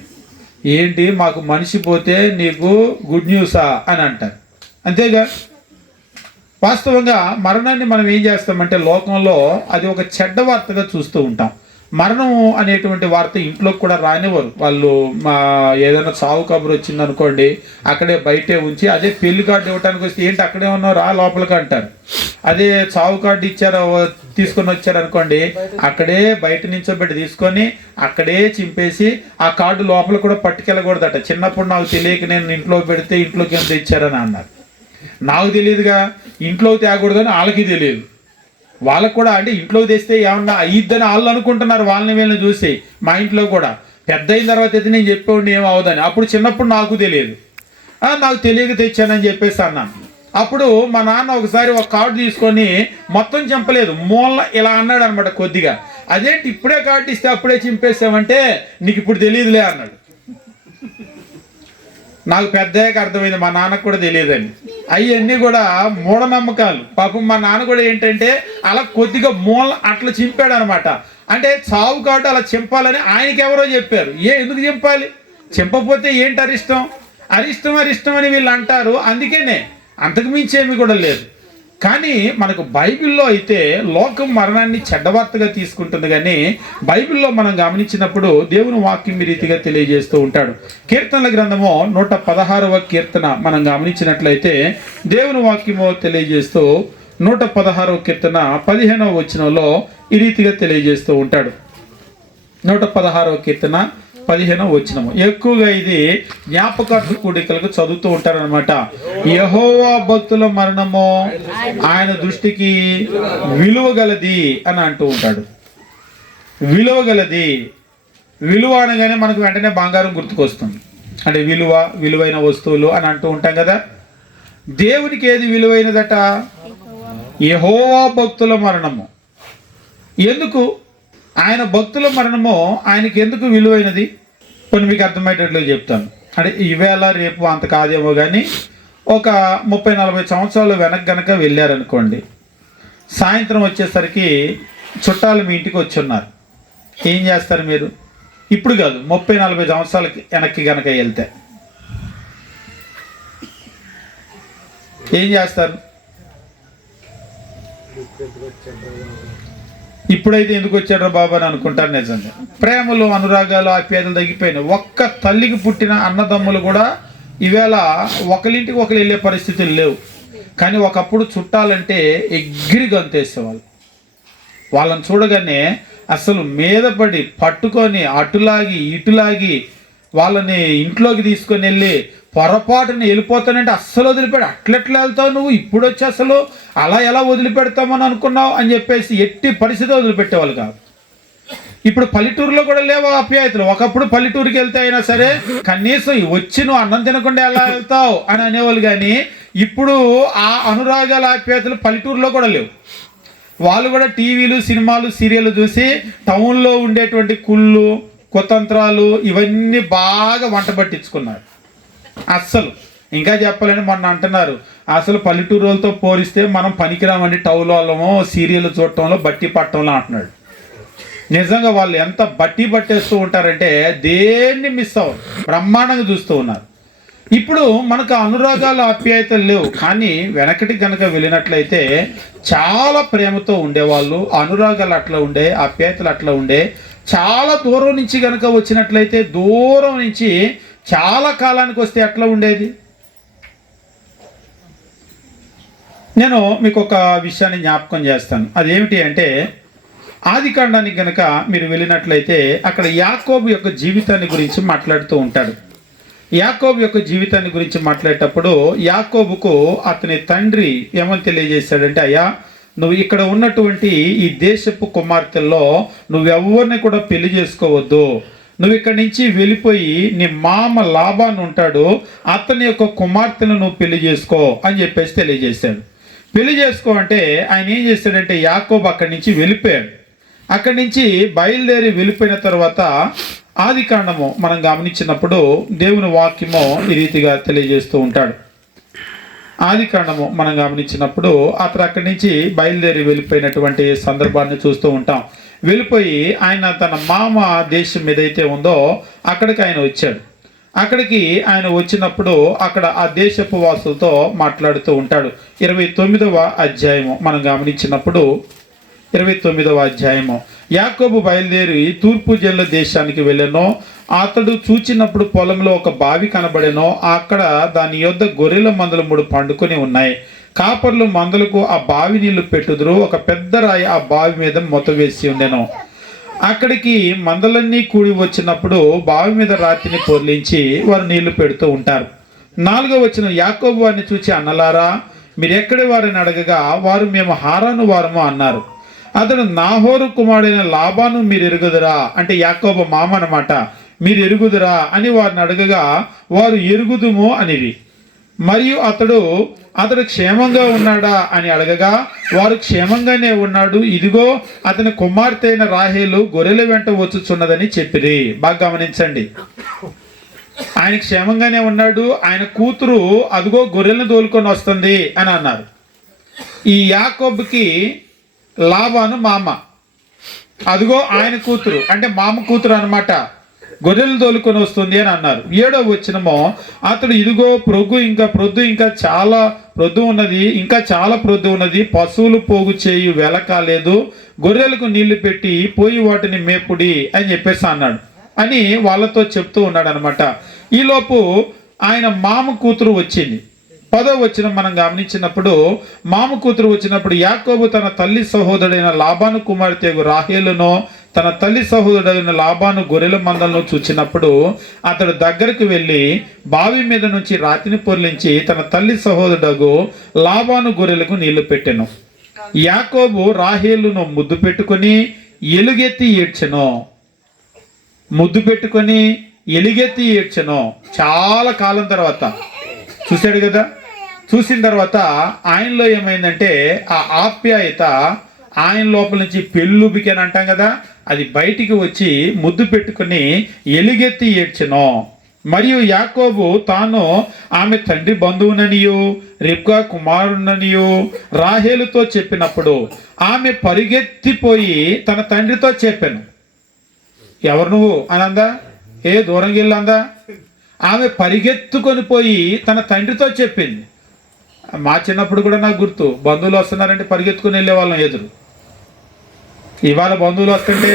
ఏంటి మాకు మనిషి పోతే నీకు గుడ్ న్యూసా అని అంటారు, అంతేగా. వాస్తవంగా మరణాన్ని మనం ఏం చేస్తామంటే లోకంలో అది ఒక చెడ్డ వార్తగా చూస్తూ ఉంటాం. మరణం అనేటువంటి వార్త ఇంట్లోకి కూడా రానివ్వరు వాళ్ళు. ఏదైనా చావు కబురు వచ్చింది అనుకోండి, అక్కడే బయటే ఉంచి, అదే పెళ్లి కార్డు ఇవ్వడానికి వస్తే ఏంటి అక్కడే ఉన్నావు రా లోపలికి అంటారు. అదే చావు కార్డు ఇచ్చారు తీసుకొని వచ్చారు అనుకోండి, అక్కడే బయట నించోబెట్టి తీసుకొని అక్కడే చింపేసి ఆ కార్డు లోపల కూడా పట్టుకెళ్ళకూడదట. చిన్నప్పుడు నాకు తెలియక నేను ఇంట్లో పెడితే ఇంట్లోకి ఎంత ఇచ్చారని అన్నారు. నాకు తెలియదుగా, ఇంట్లోకి తేకూడదని వాళ్ళకి తెలియదు. వాళ్ళకు కూడా అంటే ఇంట్లోకి తెస్తే ఏమన్నా అయ్యిద్దని వాళ్ళు అనుకుంటున్నారు, వాళ్ళని వీళ్ళని చూసి. మా ఇంట్లో కూడా పెద్ద అయిన తర్వాత అయితే నేను చెప్పేవాడిని ఏం అవదని. అప్పుడు చిన్నప్పుడు నాకు తెలియదు, నాకు తెలియక తెచ్చానని చెప్పేసి అన్నాను. అప్పుడు మా నాన్న ఒకసారి ఒక కార్డు తీసుకొని మొత్తం చింపలేదు, మూల ఇలా అన్నాడు అనమాట కొద్దిగా. అదేంటి ఇప్పుడే కార్డు ఇస్తే అప్పుడే చింపేసామంటే నీకు ఇప్పుడు తెలియదులే అన్నాడు. నాకు పెద్దగా అర్థమైంది, మా నాన్నకు కూడా తెలియదని. అవన్నీ కూడా మూఢనమ్మకాలు. పాపం మా నాన్న కూడా ఏంటంటే అలా కొద్దిగా మూల అట్లా చింపాడు అనమాట. అంటే చావు కాబట్టి అలా చింపాలని ఆయనకి ఎవరో చెప్పారు. ఎందుకు చింపాలి? చింపకపోతే ఏంటి అరిష్టం? అరిష్టం అని వీళ్ళు అంటారు. అందుకనే, అంతకు మించేమి కూడా లేదు. కానీ మనకు బైబిల్లో అయితే లోకం మరణాన్ని చెడ్డవార్తగా తీసుకుంటుంది. కానీ బైబిల్లో మనం గమనించినప్పుడు దేవుని వాక్యం ఈ రీతిగా తెలియజేస్తూ ఉంటాడు. కీర్తనల గ్రంథము 116వ కీర్తన మనం గమనించినట్లయితే దేవుని వాక్యము తెలియజేస్తూ 116వ కీర్తన 15వ వచనంలో ఈ రీతిగా తెలియజేస్తూ ఉంటాడు. 116వ కీర్తన 15వ వచనము. ఎక్కువగా ఇది జ్ఞాపకార్థ కూడికలకు చదువుతూ ఉంటారనమాట. యెహోవా భక్తుల మరణము ఆయన దృష్టికి విలువగలది అని అంటూ ఉంటాడు. విలువగలది. విలువ అనగానే మనకు వెంటనే బంగారం గుర్తుకొస్తుంది. అంటే విలువైన వస్తువులు అని అంటూ ఉంటాం కదా. దేవునికి ఏది విలువైనదట? యెహోవా భక్తుల మరణము. ఎందుకు ఆయన భక్తుల మరణము ఆయనకి ఎందుకు విలువైనది? కొన్ని మీకు అర్థమయ్యేటట్లు చెప్తాను. అంటే ఈవేళ రేపు అంత కాదేమో కానీ ఒక 30-40 సంవత్సరాలు వెనక్కి గనక వెళ్ళారనుకోండి, సాయంత్రం వచ్చేసరికి చుట్టాలు మీ ఇంటికి వచ్చి ఉన్నారు. ఏం చేస్తారు మీరు? ఇప్పుడు కాదు, 30-40 సంవత్సరాలకి వెనక్కి గనక వెళ్తే ఏం చేస్తారు? ఇప్పుడైతే ఎందుకు వచ్చారో బాబా అని అనుకుంటారు. నిజంగా ప్రేమలు అనురాగాలు ఆప్యాయతలు తగ్గిపోయినాయి. ఒక్క తల్లికి పుట్టిన అన్నదమ్ములు కూడా ఈవేళ ఒకరింటికి ఒకరు వెళ్ళే పరిస్థితులు లేవు. కానీ ఒకప్పుడు చుట్టాలంటే ఎగిరి గంతేసేవాళ్ళు. వాళ్ళని చూడగానే అసలు మీద పడి పట్టుకొని అటులాగి ఇటులాగి వాళ్ళని ఇంట్లోకి తీసుకొని వెళ్ళి పొరపాటుని వెళ్ళిపోతానంటే అస్సలు వదిలిపెట్టి, అట్లెట్లా వెళ్తావు నువ్వు ఇప్పుడు వచ్చి, అసలు అలా ఎలా వదిలిపెడతామని అనుకున్నావు అని చెప్పేసి ఎట్టి పరిస్థితి వదిలిపెట్టేవాళ్ళు కాదు. ఇప్పుడు పల్లెటూరులో కూడా లేవు ఆప్యాయతలు. ఒకప్పుడు పల్లెటూరుకి వెళ్తే అయినా సరే కనీసం వచ్చి నువ్వు అన్నం తినకుండా ఎలా వెళ్తావు అని అనేవాళ్ళు. కానీ ఇప్పుడు ఆ అనురాగాల ఆప్యాయతలు పల్లెటూరులో కూడా లేవు. వాళ్ళు కూడా టీవీలు, సినిమాలు, సీరియల్ చూసి టౌన్లో ఉండేటువంటి కుళ్ళు, కుతంత్రాలు ఇవన్నీ బాగా వంట పట్టించుకున్నారు. అస్సలు ఇంకా చెప్పాలని మొన్న అంటున్నారు, అసలు పల్లెటూరులతో పోలిస్తే మనం పనికిరామండి టౌన్ వాళ్ళమో సీరియల్ చూడటంలో బట్టి పట్టడంలో అంటున్నాడు. నిజంగా వాళ్ళు ఎంత బట్టి పట్టేస్తూ ఉంటారంటే దేన్ని మిస్ అవ్వరు, బ్రహ్మాండంగా చూస్తూ ఉన్నారు. ఇప్పుడు మనకు అనురాగాలు ఆప్యాయతలు లేవు. కానీ వెనకటి కనుక వెళ్ళినట్లయితే చాలా ప్రేమతో ఉండేవాళ్ళు. అనురాగాలు అట్లా ఉండే, ఆప్యాయతలు అట్లా ఉండే. చాలా దూరం నుంచి కనుక వచ్చినట్లయితే దూరం నుంచి చాలా కాలానికి వస్తే ఎట్లా ఉండేది? నేను మీకు ఒక విషయాన్ని జ్ఞాపకం చేస్తాను. అదేమిటి అంటే ఆదికాండానికి కనుక మీరు వెళ్ళినట్లయితే అక్కడ యాకోబు యొక్క జీవితాన్ని గురించి మాట్లాడుతూ ఉంటాడు. యాకోబు యొక్క జీవితాన్ని గురించి మాట్లాడేటప్పుడు యాకోబుకు అతని తండ్రి ఏమని తెలియజేశాడంటే, అయ్యా నువ్వు ఇక్కడ ఉన్నటువంటి ఈ దేశపు కుమార్తెల్లో నువ్వెవరిని కూడా పెళ్లి చేసుకోవద్దు, నువ్వు ఇక్కడి నుంచి వెళ్ళిపోయి నీ మామ లాబాను ఉంటాడు, అతని యొక్క కుమార్తెను నువ్వు పెళ్లి చేసుకో అని చెప్పేసి తెలియజేశాడు. పెళ్లి చేసుకో అంటే ఆయన ఏం చేశాడంటే యాకోబు అక్కడి నుంచి వెళ్ళిపోయాడు. అక్కడి నుంచి బయలుదేరి వెళ్ళిపోయిన తర్వాత ఆది కాండము మనం గమనించినప్పుడు దేవుని వాక్యము ఈ రీతిగా తెలియజేస్తూ ఉంటాడు. ఆది కాండము మనం గమనించినప్పుడు అతను అక్కడి నుంచి బయలుదేరి వెళ్ళిపోయినటువంటి సందర్భాన్ని చూస్తూ ఉంటాం. వెళ్ళిపోయి ఆయన తన మామ దేశం ఏదైతే ఉందో అక్కడికి ఆయన వచ్చాడు. అక్కడికి ఆయన వచ్చినప్పుడు అక్కడ ఆ దేశపు వాసులతో మాట్లాడుతూ ఉంటాడు. 29వ అధ్యాయము మనం గమనించినప్పుడు 29వ అధ్యాయము, యాకోబు బయలుదేరి తూర్పు జనుల దేశానికి వెళ్ళెను. అతడు చూచినప్పుడు పొలంలో ఒక బావి కనబడెను. అక్కడ దాని యొద్ద గొర్రెల మందలు 3 పండుకొని ఉన్నాయి. కాపర్లు మందలకు ఆ బావి నీళ్లు పెట్టుదురు. ఒక పెద్ద రాయి ఆ బావి మీద మొత వేసి ఉండెను. అక్కడికి మందలన్నీ కూడి వచ్చినప్పుడు బావి మీద రాతిని పొర్లించి వారు నీళ్లు పెడుతూ ఉంటారు. 4వ వచనం, యాకోబు వారిని చూచి, అన్నలారా మీరు ఎక్కడి వారిని అడగగా వారు మేము హారాను వారము అన్నారు. అతడు నాహోరు కుమారుడైన లాబాను మీరు ఎరుగుదురా, అంటే యాకోబు మామ అన్నమాట, మీరు ఎరుగుదురా అని వారిని అడగగా వారు ఎరుగుదుము అనివి. మరియు అతడు క్షేమంగా ఉన్నాడా అని అడగగా వారు క్షేమంగానే ఉన్నాడు, ఇదిగో అతని కుమార్తె అయిన రాహేలు గొర్రెల వెంట వచ్చుచున్నదని చెప్పిరి. బాగా గమనించండి, ఆయన క్షేమంగానే ఉన్నాడు, ఆయన కూతురు అదిగో గొర్రెలను తోలుకొని వస్తుంది అని అన్నారు. ఈ యాకోబుకి లాబాను మామ, అదిగో ఆయన కూతురు అంటే మామ కూతురు అనమాట, గొర్రెలు తోలుకొని వస్తుంది అని అన్నారు. 7వ వచనమో, అతడు ఇదిగో ప్రొద్దు ఇంకా చాలా ప్రొద్దు ఉన్నది, పశువులు పోగు చేయు వేళ కాలేదు, గొర్రెలకు నీళ్లు పెట్టి పోయి వాటిని మేపుడి అని చెప్పేసి అన్నాడు అని వాళ్ళతో చెప్తూ ఉన్నాడు అనమాట. ఈలోపు ఆయన మామ కూతురు వచ్చింది. 10వ వచనం మనం గమనించినప్పుడు, మామ కూతురు వచ్చినప్పుడు యాకోబు తన తల్లి సహోదరుడైన లాబాను కుమార్తె రాహేలును తన తల్లి సహోదరుడైన లాబాను గొర్రెల మందలను చూచినప్పుడు అతడు దగ్గరకు వెళ్ళి బావి మీద నుంచి రాతిని పొర్లించి తన తల్లి సహోదరుడు లాబాను గొర్రెలకు నీళ్లు పెట్టెను. యాకోబు రాహేలును ముద్దు పెట్టుకొని ఎలుగెత్తి ఏడ్చెను. చాలా కాలం తర్వాత చూశాడు కదా. చూసిన తర్వాత ఆయనలో ఏమైందంటే ఆ ఆప్యాయత ఆయన లోపల నుంచి పెళ్ళుబికేని అంటాం కదా, అది బయటికి వచ్చి ముద్దు పెట్టుకుని ఎలుగెత్తి ఏడ్చెను. మరియు యాకోబు తాను ఆమె తండ్రి బంధువుననియు రిబ్కా కుమారుననియు రాహేలుతో చెప్పినప్పుడు ఆమె పరిగెత్తిపోయి తన తండ్రితో చెప్పాను. ఎవరు నువ్వు అనందా, దూరంగా వెళ్ళందా? ఆమె పరిగెత్తుకొని పోయి తన తండ్రితో చెప్పింది. మా చిన్నప్పుడు కూడా నాకు గుర్తు, బంధువులు వస్తున్నారంటే పరిగెత్తుకుని వెళ్ళే వాళ్ళం ఎదురు. ఇవాళ బంధువులు వస్తుంటే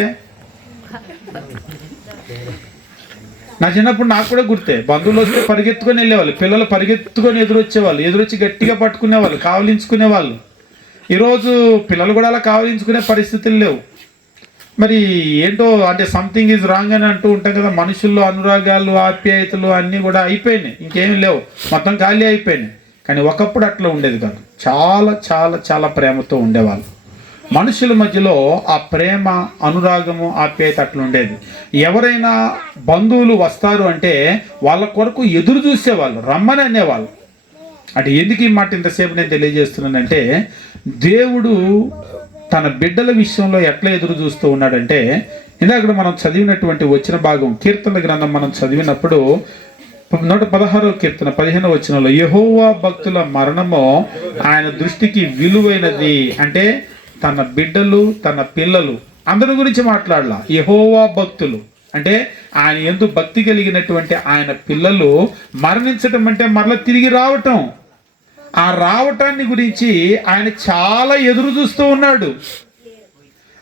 నా చిన్నప్పుడు నాకు కూడా గుర్తే, బంధువులు వస్తే పరిగెత్తుకొని వెళ్ళేవాళ్ళు, పిల్లలు పరిగెత్తుకొని ఎదురొచ్చేవాళ్ళు, ఎదురొచ్చి గట్టిగా పట్టుకునేవాళ్ళు, కావలించుకునేవాళ్ళు. ఈరోజు పిల్లలు కూడా అలా కావలించుకునే పరిస్థితులు లేవు. మరి ఏంటో అంటే సంథింగ్ ఈజ్ రాంగ్ అని అంటూ ఉంటాం కదా. మనుషుల్లో అనురాగాలు ఆప్యాయతలు అన్నీ కూడా అయిపోయినాయి, ఇంకేమీ లేవు, మొత్తం ఖాళీ అయిపోయినాయి. కానీ ఒకప్పుడు అట్లా ఉండేది కాదు. చాలా చాలా చాలా ప్రేమతో ఉండేవాళ్ళు. మనుషుల మధ్యలో ఆ ప్రేమ అనురాగము ఆప్యాయత అట్లా ఉండేది. ఎవరైనా బంధువులు వస్తారు అంటే వాళ్ళ కొరకు ఎదురు చూసేవాళ్ళు, రమ్మని అనేవాళ్ళు. అంటే ఎందుకు ఈ మాట ఇంతసేపు నేను తెలియజేస్తున్నానంటే, దేవుడు తన బిడ్డల విషయంలో ఎట్లా ఎదురు చూస్తూ ఉన్నాడంటే, ఇందాక మనం చదివినటువంటి వచ్చిన భాగం కీర్తన గ్రంథం మనం చదివినప్పుడు 116వ కీర్తన 15వ వచనంలో, యెహోవా భక్తుల మరణము ఆయన దృష్టికి విలువైనది. అంటే తన బిడ్డలు తన పిల్లలు అందరి గురించి మాట్లాడాల. యెహోవా భక్తులు అంటే ఆయన యందు భక్తి కలిగినటువంటి ఆయన పిల్లలు మరణించటం అంటే మరలా తిరిగి రావటం. ఆ రావటాన్ని గురించి ఆయన చాలా ఎదురు చూస్తూ ఉన్నాడు.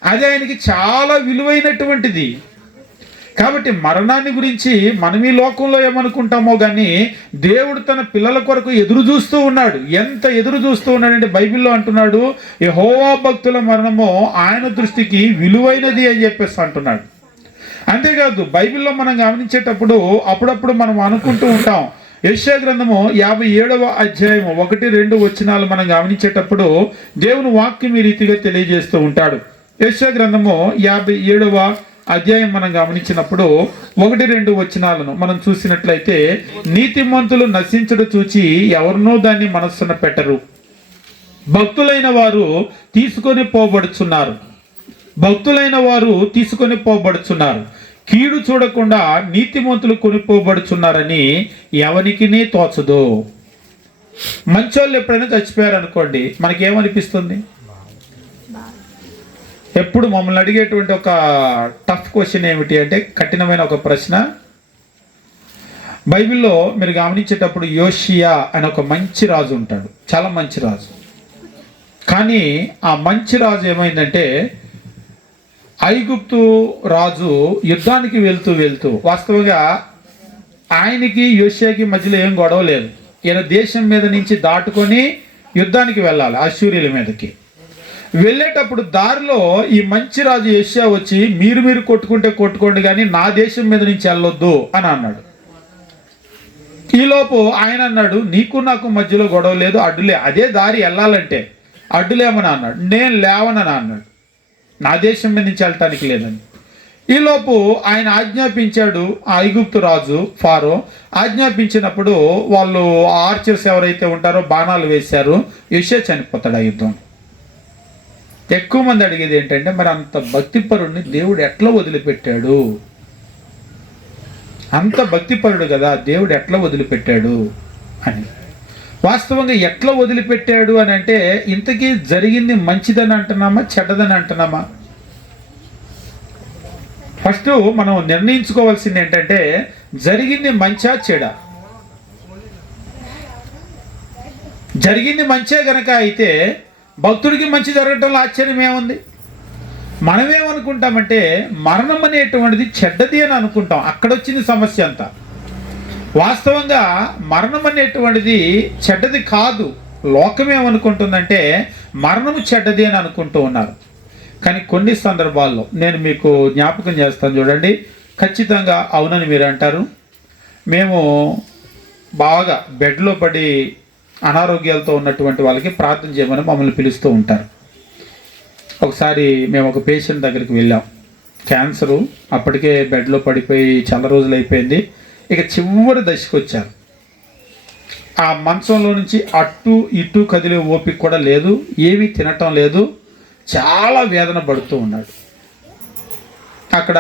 అది ఆయనకి చాలా విలువైనటువంటిది. కాబట్టి మరణాన్ని గురించి మనం ఈ లోకంలో ఏమనుకుంటామో కానీ దేవుడు తన పిల్లల కొరకు ఎదురు చూస్తూ ఉన్నాడు. ఎంత ఎదురు చూస్తూ ఉన్నాడంటే బైబిల్లో అంటున్నాడు, యెహోవా భక్తుల మరణము ఆయన దృష్టికి విలువైనది అని చెప్పేసి అంటున్నాడు. అంతేకాదు బైబిల్లో మనం గమనించేటప్పుడు అప్పుడప్పుడు మనం అనుకుంటూ ఉంటాం, యెషయా గ్రంథము 57వ అధ్యాయము 1-2 వచనాలు మనం గమనించేటప్పుడు దేవుని వాక్యం ఈ రీతిగా తెలియజేస్తూ ఉంటాడు. యెషయా గ్రంథము 57వ అధ్యాయం మనం గమనించినప్పుడు 1-2 వచనాలను మనం చూసినట్లయితే, నీతిమంతులు నశించుట చూచి ఎవరినో దాన్ని మనస్సున పెట్టరు, భక్తులైన వారు తీసుకొని పోబడుచున్నారు, కీడు చూడకుండా నీతిమంతులు కొనిపోబడుచున్నారని ఎవనికినే తోచదు. మంచోళ్ళు ఎప్పుడైనా చచ్చిపోయారు అనుకోండి, మనకేమనిపిస్తుంది? ఎప్పుడు మమ్మల్ని అడిగేటువంటి ఒక టఫ్ క్వశ్చన్ ఏమిటి అంటే, కఠినమైన ఒక ప్రశ్న. బైబిల్లో మీరు గమనించేటప్పుడు యోషియా అని ఒక మంచి రాజు ఉంటాడు, చాలా మంచి రాజు. కానీ ఆ మంచి రాజు ఏమైందంటే, ఐగుప్తు రాజు యుద్ధానికి వెళ్తూ వాస్తవంగా ఆయనకి యోషియాకి మధ్యలో ఏం గొడవ లేదు. ఈయన దేశం మీద నుంచి దాటుకొని యుద్ధానికి వెళ్ళాలి అశ్షూరీయుల మీదకి. వెళ్ళేటప్పుడు దారిలో ఈ మంచి రాజు యోషియా వచ్చి, మీరు కొట్టుకోండి కానీ నా దేశం మీద నుంచి వెళ్ళొద్దు అని అన్నాడు. ఈలోపు ఆయన అన్నాడు, నీకు నాకు మధ్యలో గొడవ లేదు, అడ్డులే, అదే దారి వెళ్ళాలంటే అడ్డులేమని అన్నాడు. నేను లేవనని అన్నాడు, నా దేశం మీద నుంచి వెళ్ళటానికి లేదని. ఈలోపు ఆయన ఆజ్ఞాపించాడు, ఆ ఐగుప్తు రాజు ఫారో ఆజ్ఞాపించినప్పుడు వాళ్ళు ఆర్చర్స్ ఎవరైతే ఉంటారో బాణాలు వేశారు, యోషియా చనిపోతాడు ఆ యుద్ధం. ఎక్కువ మంది అడిగేది ఏంటంటే, మరి అంత భక్తిపరుడిని దేవుడు ఎట్లా వదిలిపెట్టాడు? అంత భక్తిపరుడు కదా, దేవుడు ఎట్లా వదిలిపెట్టాడు అని. వాస్తవంగా ఎట్లా వదిలిపెట్టాడు అని అంటే, ఇంతకీ జరిగింది మంచిదని అంటున్నామా, చెడ్డదని అంటున్నామా? ఫస్ట్ మనం నిర్ణయించుకోవాల్సింది ఏంటంటే, జరిగింది మంచా చెడా? జరిగింది మంచే గనక అయితే భక్తుడికి మంచి జరగటంలో ఆశ్చర్యం ఏముంది? మనమేమనుకుంటామంటే, మరణం అనేటువంటిది చెడ్డది అని అనుకుంటాం. అక్కడొచ్చింది సమస్య అంతా. వాస్తవంగా మరణం అనేటువంటిది చెడ్డది కాదు. లోకం ఏమనుకుంటుందంటే మరణము చెడ్డది అని అనుకుంటూ ఉన్నారు. కానీ కొన్ని సందర్భాల్లో నేను మీకు జ్ఞాపకం చేస్తాను చూడండి, ఖచ్చితంగా అవునని మీరు అంటారు. మేము బాగా బెడ్లో పడి అనారోగ్యాలతో ఉన్నటువంటి వాళ్ళకి ప్రార్థన చేయమని మమ్మల్ని పిలుస్తూ ఉంటారు. ఒకసారి మేము ఒక పేషెంట్ దగ్గరికి వెళ్ళాం, క్యాన్సరు, అప్పటికే బెడ్లో పడిపోయి చాలా రోజులు అయిపోయింది, ఇక చివరి దశకు వచ్చారు. ఆ మంచంలో నుంచి అటు ఇటు కదిలే ఓపిక కూడా లేదు, ఏమీ తినటం లేదు, చాలా వేదన పడుతూ ఉన్నాడు. అక్కడ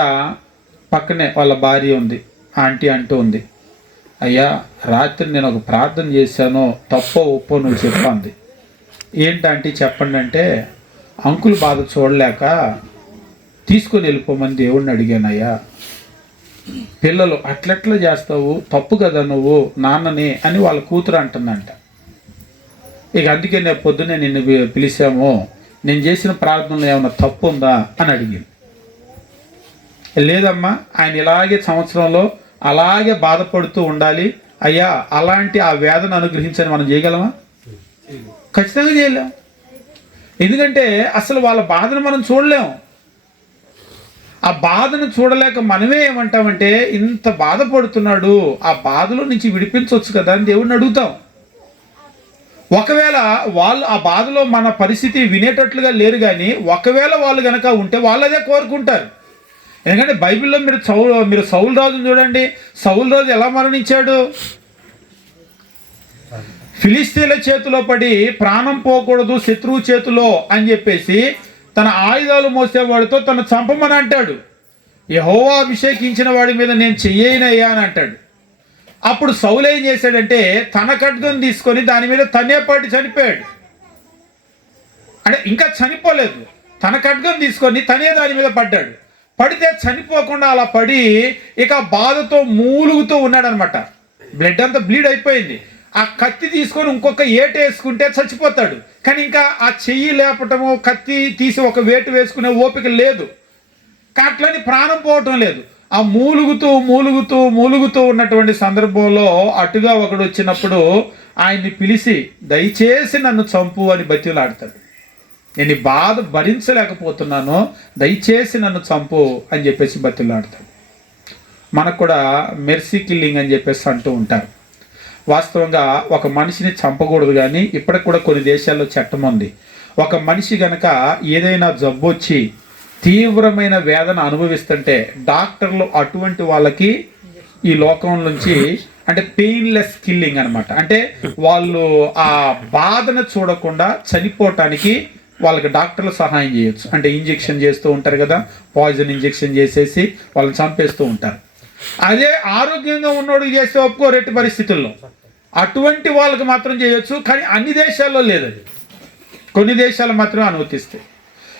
పక్కనే వాళ్ళ భార్య ఉంది, ఆంటీ అంటూ ఉంది, అయ్యా రాత్రి నేను ఒక ప్రార్థన చేశాను, తప్పో ఒప్పో నువ్వు చెప్పండి. ఏంటంటే చెప్పండి అంటే, అంకుల్ బాధ చూడలేక తీసుకొని వెళ్ళిపోమని దేవుడిని అడిగానయ్యా. పిల్లలు అట్లెట్లా చేస్తావు, తప్పు కదా నువ్వు నాన్నని అని వాళ్ళ కూతురు అంటుందంట. ఇక అందుకే నేను పొద్దున్నే నిన్ను పిలిచాము, నేను చేసిన ప్రార్థనలో ఏమైనా తప్పు ఉందా అని అడిగింది. లేదమ్మా, ఆయన ఇలాగే సంవత్సరంలో అలాగే బాధపడుతూ ఉండాలి అయ్యా, అలాంటి ఆ వేదన అనుగ్రహించని మనం చేయగలమా? ఖచ్చితంగా చేయలేం. ఎందుకంటే అసలు వాళ్ళ బాధను మనం చూడలేము. ఆ బాధను చూడలేక మనమే ఏమంటామంటే, ఇంత బాధపడుతున్నాడు, ఆ బాధలో నుంచి విడిపించవచ్చు కదా అని దేవుడిని అడుగుతాం. ఒకవేళ వాళ్ళు ఆ బాధలో మన పరిస్థితి వినేటట్లుగా లేరు, కానీ ఒకవేళ వాళ్ళు కనుక ఉంటే వాళ్ళు అదే కోరుకుంటారు. ఎందుకంటే బైబిల్లో మీరు సౌలు రాజును చూడండి, సౌలు రాజు ఎలా మరణించాడు? ఫిలిస్తీన్ల చేతిలో పడి ప్రాణం పోకూడదు శత్రువు చేతిలో అని చెప్పేసి తన ఆయుధాలు మోసేవాడితో తను చంపమని అంటాడు. యెహోవా అభిషేకించిన వాడి మీద నేను చెయ్యనయ్యా అని అంటాడు. అప్పుడు సౌలు ఏం చేశాడంటే, తన ఖడ్గం తీసుకొని దాని మీద తనేపాటి చనిపోయాడు. అంటే ఇంకా చనిపోలేదు, తన ఖడ్గం తీసుకొని తనే దాని మీద పడ్డాడు. పడితే చనిపోకుండా అలా పడి ఇక బాధతో మూలుగుతూ ఉన్నాడు అనమాట. బ్లడ్ అంతా బ్లీడ్ అయిపోయింది. ఆ కత్తి తీసుకొని ఇంకొక ఏటు వేసుకుంటే చచ్చిపోతాడు, కానీ ఇంకా ఆ చెయ్యి లేపటము, కత్తి తీసి ఒక వేటు వేసుకునే ఓపిక లేదు. అట్లని ప్రాణం పోవటం లేదు. ఆ మూలుగుతూ ఉన్నటువంటి సందర్భంలో అటుగా ఒకడు వచ్చినప్పుడు ఆయన్ని పిలిచి, దయచేసి నన్ను చంపు అని బతిలాడతాడు. నేను ఈ బాధ భరించలేకపోతున్నాను, దయచేసి నన్ను చంపు అని చెప్పేసి బతిలాడతాడు. మనకు కూడా మెర్సీ కిల్లింగ్ అని చెప్పేసి అంటూ ఉంటారు. వాస్తవంగా ఒక మనిషిని చంపకూడదు, కానీ ఇప్పటికి కూడా కొన్ని దేశాల్లో చట్టం ఉంది. ఒక మనిషి గనక ఏదైనా జబ్బు వచ్చి తీవ్రమైన వేదన అనుభవిస్తుంటే డాక్టర్లు అటువంటి వాళ్ళకి ఈ లోకం నుంచి అంటే పెయిన్లెస్ కిల్లింగ్ అనమాట, అంటే వాళ్ళు ఆ బాధను చూడకుండా చనిపోవటానికి వాళ్ళకి డాక్టర్లు సహాయం చేయొచ్చు. అంటే ఇంజెక్షన్ చేస్తూ ఉంటారు కదా, పాయిజన్ ఇంజెక్షన్ చేసేసి వాళ్ళని చంపేస్తూ ఉంటారు. అదే ఆరోగ్యంగా ఉన్నోడు చేస్తే ఒప్పుకోరు ఎట్టి పరిస్థితుల్లో. అటువంటి వాళ్ళకి మాత్రం చేయొచ్చు, కానీ అన్ని దేశాల్లో లేదది, కొన్ని దేశాలు మాత్రమే అనుమతిస్తాయి.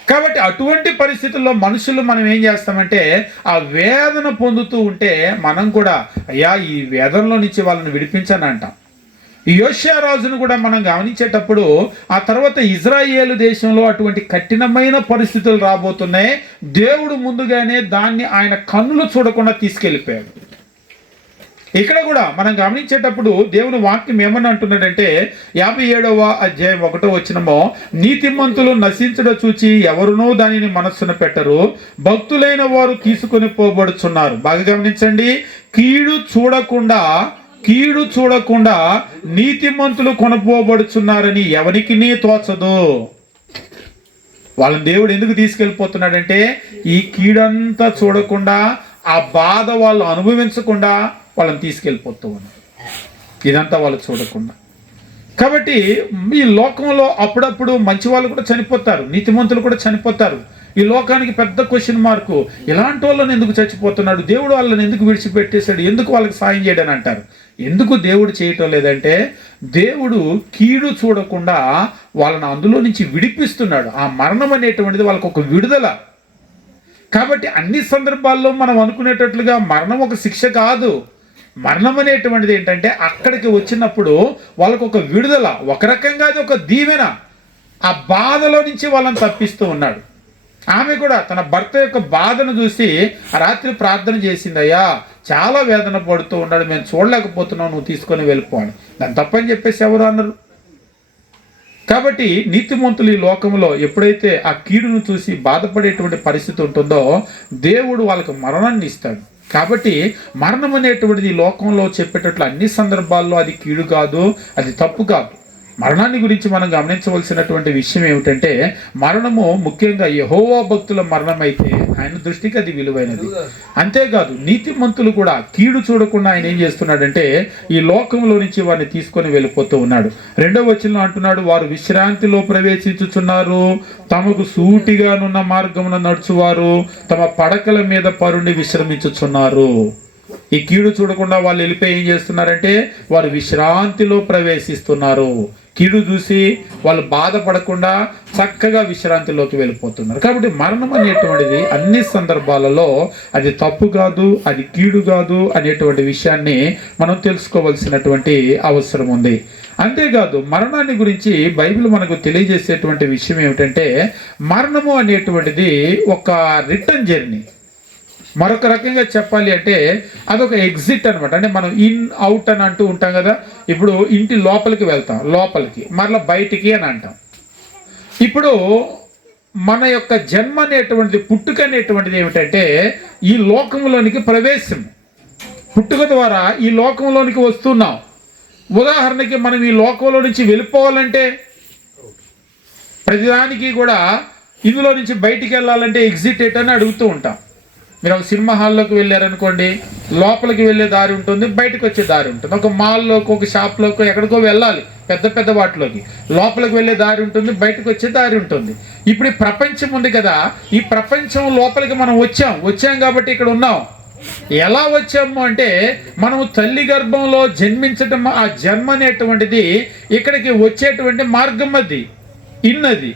కాబట్టి అటువంటి పరిస్థితుల్లో మనుషులు మనం ఏం చేస్తామంటే ఆ వేదన పొందుతూ ఉంటే మనం కూడా అయ్యా ఈ వేదనలో నుంచి వాళ్ళని విడిపించని అంటాం. యోషియా రాజును కూడా మనం గమనించేటప్పుడు ఆ తర్వాత ఇజ్రాయేలు దేశంలో అటువంటి కఠినమైన పరిస్థితులు రాబోతున్నాయి. దేవుడు ముందుగానే దాన్ని ఆయన కన్నులు చూడకుండా తీసుకెళ్ళిపోయాడు. ఇక్కడ కూడా మనం గమనించేటప్పుడు దేవుని వాక్యం ఏమని అంటున్నాడంటే 57వ అధ్యాయం 1వ వచనమో, నీతిమంతులు నశించడం చూచి ఎవరునో దానిని మనస్సున పెట్టరు, భక్తులైన వారు తీసుకొని పోబడుచున్నారు. బాగా గమనించండి, కీడు చూడకుండా నీతిమంతులు కొనపోబడుచున్నారని ఎవరికి తోచదు. వాళ్ళని దేవుడు ఎందుకు తీసుకెళ్ళిపోతున్నాడంటే ఈ కీడంతా చూడకుండా, ఆ బాధ వాళ్ళు అనుభవించకుండా వాళ్ళని తీసుకెళ్ళిపోతూ ఉన్నారు, ఇదంతా వాళ్ళు చూడకుండా. కాబట్టి ఈ లోకంలో అప్పుడప్పుడు మంచి వాళ్ళు కూడా చనిపోతారు, నీతిమంతులు కూడా చనిపోతారు. ఈ లోకానికి పెద్ద క్వశ్చన్ మార్కు, ఇలాంటి వాళ్ళని ఎందుకు చచ్చిపోతున్నాడు, దేవుడు వాళ్ళని ఎందుకు విడిచిపెట్టేశాడు, ఎందుకు వాళ్ళకి సాయం చేయడని అంటారు. ఎందుకు దేవుడు చేయటం లేదంటే దేవుడు కీడు చూడకుండా వాళ్ళని అందులో నుంచి విడిపిస్తున్నాడు. ఆ మరణం అనేటువంటిది వాళ్ళకు ఒక విడుదల. కాబట్టి అన్ని సందర్భాల్లో మనం అనుకునేటట్లుగా మరణం ఒక శిక్ష కాదు. మరణం అనేటువంటిది ఏంటంటే అక్కడికి వచ్చినప్పుడు వాళ్ళకు ఒక విడుదల, ఒక రకంగా అది ఒక దీవెన. ఆ బాధలో నుంచి వాళ్ళని తప్పిస్తూ ఉన్నాడు. ఆమె కూడా తన భర్త యొక్క బాధను చూసి ఆ రాత్రి ప్రార్థన చేసింది, అయ్యా చాలా వేదన పడుతూ ఉన్నాడు, మేము చూడలేకపోతున్నాం, నువ్వు తీసుకొని వెళ్ళిపోవాలి. దాన్ని తప్పని చెప్పేసి ఎవరు అన్నారు. కాబట్టి నీతిమంతులు ఈ లోకంలో ఎప్పుడైతే ఆ కీడును చూసి బాధపడేటువంటి పరిస్థితి ఉంటుందో దేవుడు వాళ్ళకి మరణాన్ని ఇస్తాడు. కాబట్టి మరణం అనేటువంటిది ఈ లోకంలో చెప్పేటట్లు అన్ని సందర్భాల్లో అది కీడు కాదు, అది తప్పు కాదు. మరణాన్ని గురించి మనం గమనించవలసినటువంటి విషయం ఏమిటంటే మరణము ముఖ్యంగా యెహోవా భక్తుల మరణం అయితే ఆయన దృష్టికి అది విలువైనది. అంతేకాదు నీతిమంతులు కూడా కీడు చూడకుండా ఆయన ఏం చేస్తున్నాడంటే ఈ లోకంలో నుంచి వారిని తీసుకొని వెళ్ళిపోతూ ఉన్నాడు. 2వ వచనంలో అంటున్నాడు, వారు విశ్రాంతిలో ప్రవేశించుచున్నారు, తమకు సూటిగానున్న మార్గమున నడుచువారు తమ పడకల మీద పరుండి విశ్రమించుచున్నారు. ఈ కీడు చూడకుండా వాళ్ళు వెళ్ళిపోయి ఏం చేస్తున్నారంటే వారు విశ్రాంతిలో ప్రవేశిస్తున్నారు. కీడు చూసి వాళ్ళు బాధపడకుండా చక్కగా విశ్రాంతిలోకి వెళ్ళిపోతున్నారు. కాబట్టి మరణం అనేటువంటిది అన్ని సందర్భాలలో అది తప్పు కాదు, అది కీడు కాదు అనేటువంటి విషయాన్ని మనం తెలుసుకోవాల్సినటువంటి అవసరం ఉంది. అంతేకాదు మరణాన్ని గురించి బైబిల్ మనకు తెలియజేసేటువంటి విషయం ఏమిటంటే మరణము అనేటువంటిది ఒక రిటర్న్ జర్నీ. మరొక రకంగా చెప్పాలి అంటే అదొక ఎగ్జిట్ అనమాట. అంటే మనం ఇన్ అవుట్ అని అంటూ ఉంటాం కదా. ఇప్పుడు ఇంటి లోపలికి వెళ్తాం, లోపలికి మరలా బయటికి అని అంటాం. ఇప్పుడు మన యొక్క జన్మ అనేటువంటిది, పుట్టుక అనేటువంటిది ఏమిటంటే ఈ లోకంలోనికి ప్రవేశం. పుట్టుక ద్వారా ఈ లోకంలోనికి వస్తున్నాం. ఉదాహరణకి మనం ఈ లోకంలో నుంచి వెళ్ళిపోవాలంటే ప్రతిదానికి కూడా ఇందులో నుంచి బయటికి వెళ్ళాలంటే ఎగ్జిట్ ఎట్ అని అడుగుతూ ఉంటాం. మీరు ఒక సినిమా హాల్లోకి వెళ్ళారనుకోండి, లోపలికి వెళ్ళే దారి ఉంటుంది, బయటకు వచ్చే దారి ఉంటుంది. ఒక మాల్లోకి, ఒక షాప్లోకి, ఎక్కడికో వెళ్ళాలి, పెద్ద పెద్ద వాటిలోకి లోపలికి వెళ్ళే దారి ఉంటుంది, బయటకు వచ్చే దారి ఉంటుంది. ఇప్పుడు ఈ ప్రపంచం ఉంది కదా, ఈ ప్రపంచం లోపలికి మనం వచ్చాం కాబట్టి ఇక్కడ ఉన్నాం. ఎలా వచ్చాము అంటే మనము తల్లి గర్భంలో జన్మించటం, ఆ జన్మ అనేటువంటిది ఇక్కడికి వచ్చేటువంటి మార్గం అది, ఇన్నది.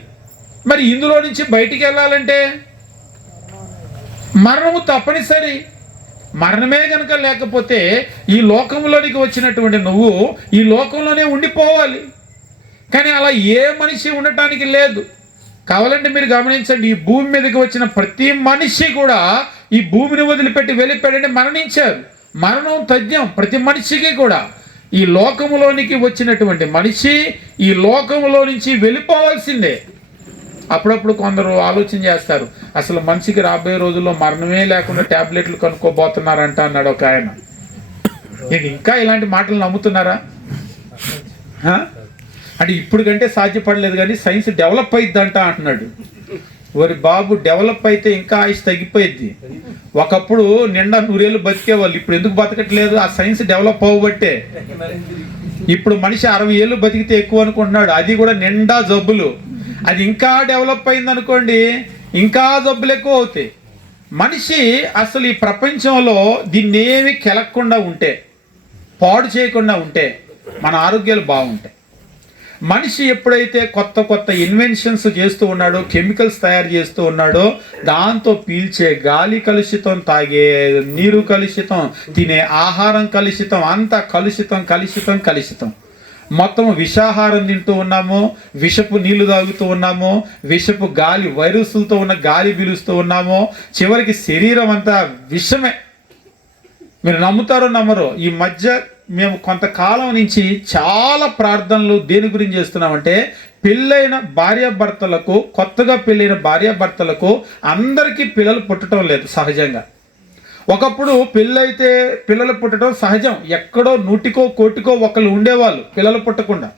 మరి ఇందులో నుంచి బయటికి వెళ్ళాలంటే మరణము తప్పనిసరి. మరణమే కనుక లేకపోతే ఈ లోకంలోనికి వచ్చినటువంటి నువ్వు ఈ లోకంలోనే ఉండిపోవాలి. కానీ అలా ఏ మనిషి ఉండటానికి లేదు. కావాలంటే మీరు గమనించండి, ఈ భూమి మీదకి వచ్చిన ప్రతి మనిషి కూడా ఈ భూమిని వదిలిపెట్టి వెళ్ళిపోయాడంటే మరణించారు. మరణం తథ్యం ప్రతి మనిషికి కూడా. ఈ లోకములోనికి వచ్చినటువంటి మనిషి ఈ లోకములో నుంచి వెళ్ళిపోవాల్సిందే. అప్పుడప్పుడు కొందరు ఆలోచన చేస్తారు, అసలు మనిషికి రాబోయే రోజుల్లో మరణమే లేకుండా ట్యాబ్లెట్లు కనుక్కోబోతున్నారంట అన్నాడు ఒక ఆయన. నేను ఇంకా ఇలాంటి మాటలు నమ్ముతున్నారా? అంటే ఇప్పుడు కంటే సాధ్యపడలేదు కానీ సైన్స్ డెవలప్ అయిద్దంట అంటున్నాడు. ఓరి బాబు, డెవలప్ అయితే ఇంకా ఆయుష్ తగ్గిపోయిద్ది. ఒకప్పుడు నిండా 100 ఏళ్ళు బతికేవాళ్ళు, ఇప్పుడు ఎందుకు బతకట్లేదు? ఆ సైన్స్ డెవలప్ అవ్వబట్టే. ఇప్పుడు మనిషి 60 ఏళ్ళు బతికితే ఎక్కువ అనుకుంటున్నాడు, అది కూడా నిండా జబ్బులు. అది ఇంకా డెవలప్ అయింది అనుకోండి, ఇంకా జబ్బులు ఎక్కువ అవుతాయి. మనిషి అసలు ఈ ప్రపంచంలో దీన్ని ఏమి కెలక్కుండా ఉంటే, పాడు చేయకుండా ఉంటే మన ఆరోగ్యాలు బాగుంటాయి. మనిషి ఎప్పుడైతే కొత్త కొత్త ఇన్వెన్షన్స్ చేస్తూ ఉన్నాడో, కెమికల్స్ తయారు చేస్తూ ఉన్నాడో, దాంతో పీల్చే గాలి కలుషితం, తాగే నీరు కలుషితం, తినే ఆహారం కలుషితం, అంతా కలుషితం కలుషితం కలుషితం. మొత్తం విషాహారం తింటూ ఉన్నాము, విషపు నీళ్లు తాగుతూ ఉన్నాము, విషపు గాలి వైరస్లతో ఉన్న గాలి పీలుస్తూ ఉన్నాము. చివరికి శరీరం అంతా విషమే. మీరు నమ్ముతారో నమ్మరో, ఈ మధ్య మేము కొంతకాలం నుంచి చాలా ప్రార్థనలు దేని గురించి చేస్తున్నామంటే, పెళ్ళైన భార్యాభర్తలకు, కొత్తగా పెళ్ళైన భార్యాభర్తలకు అందరికీ పిల్లలు పుట్టడం లేదు సహజంగా. ఒకప్పుడు పెళ్ళైతే పిల్లలు పుట్టడం సహజం, ఎక్కడో 100కో 1,00,00,000కో ఒకళ్ళు ఉండేవాళ్ళు పిల్లలు పుట్టకుండా.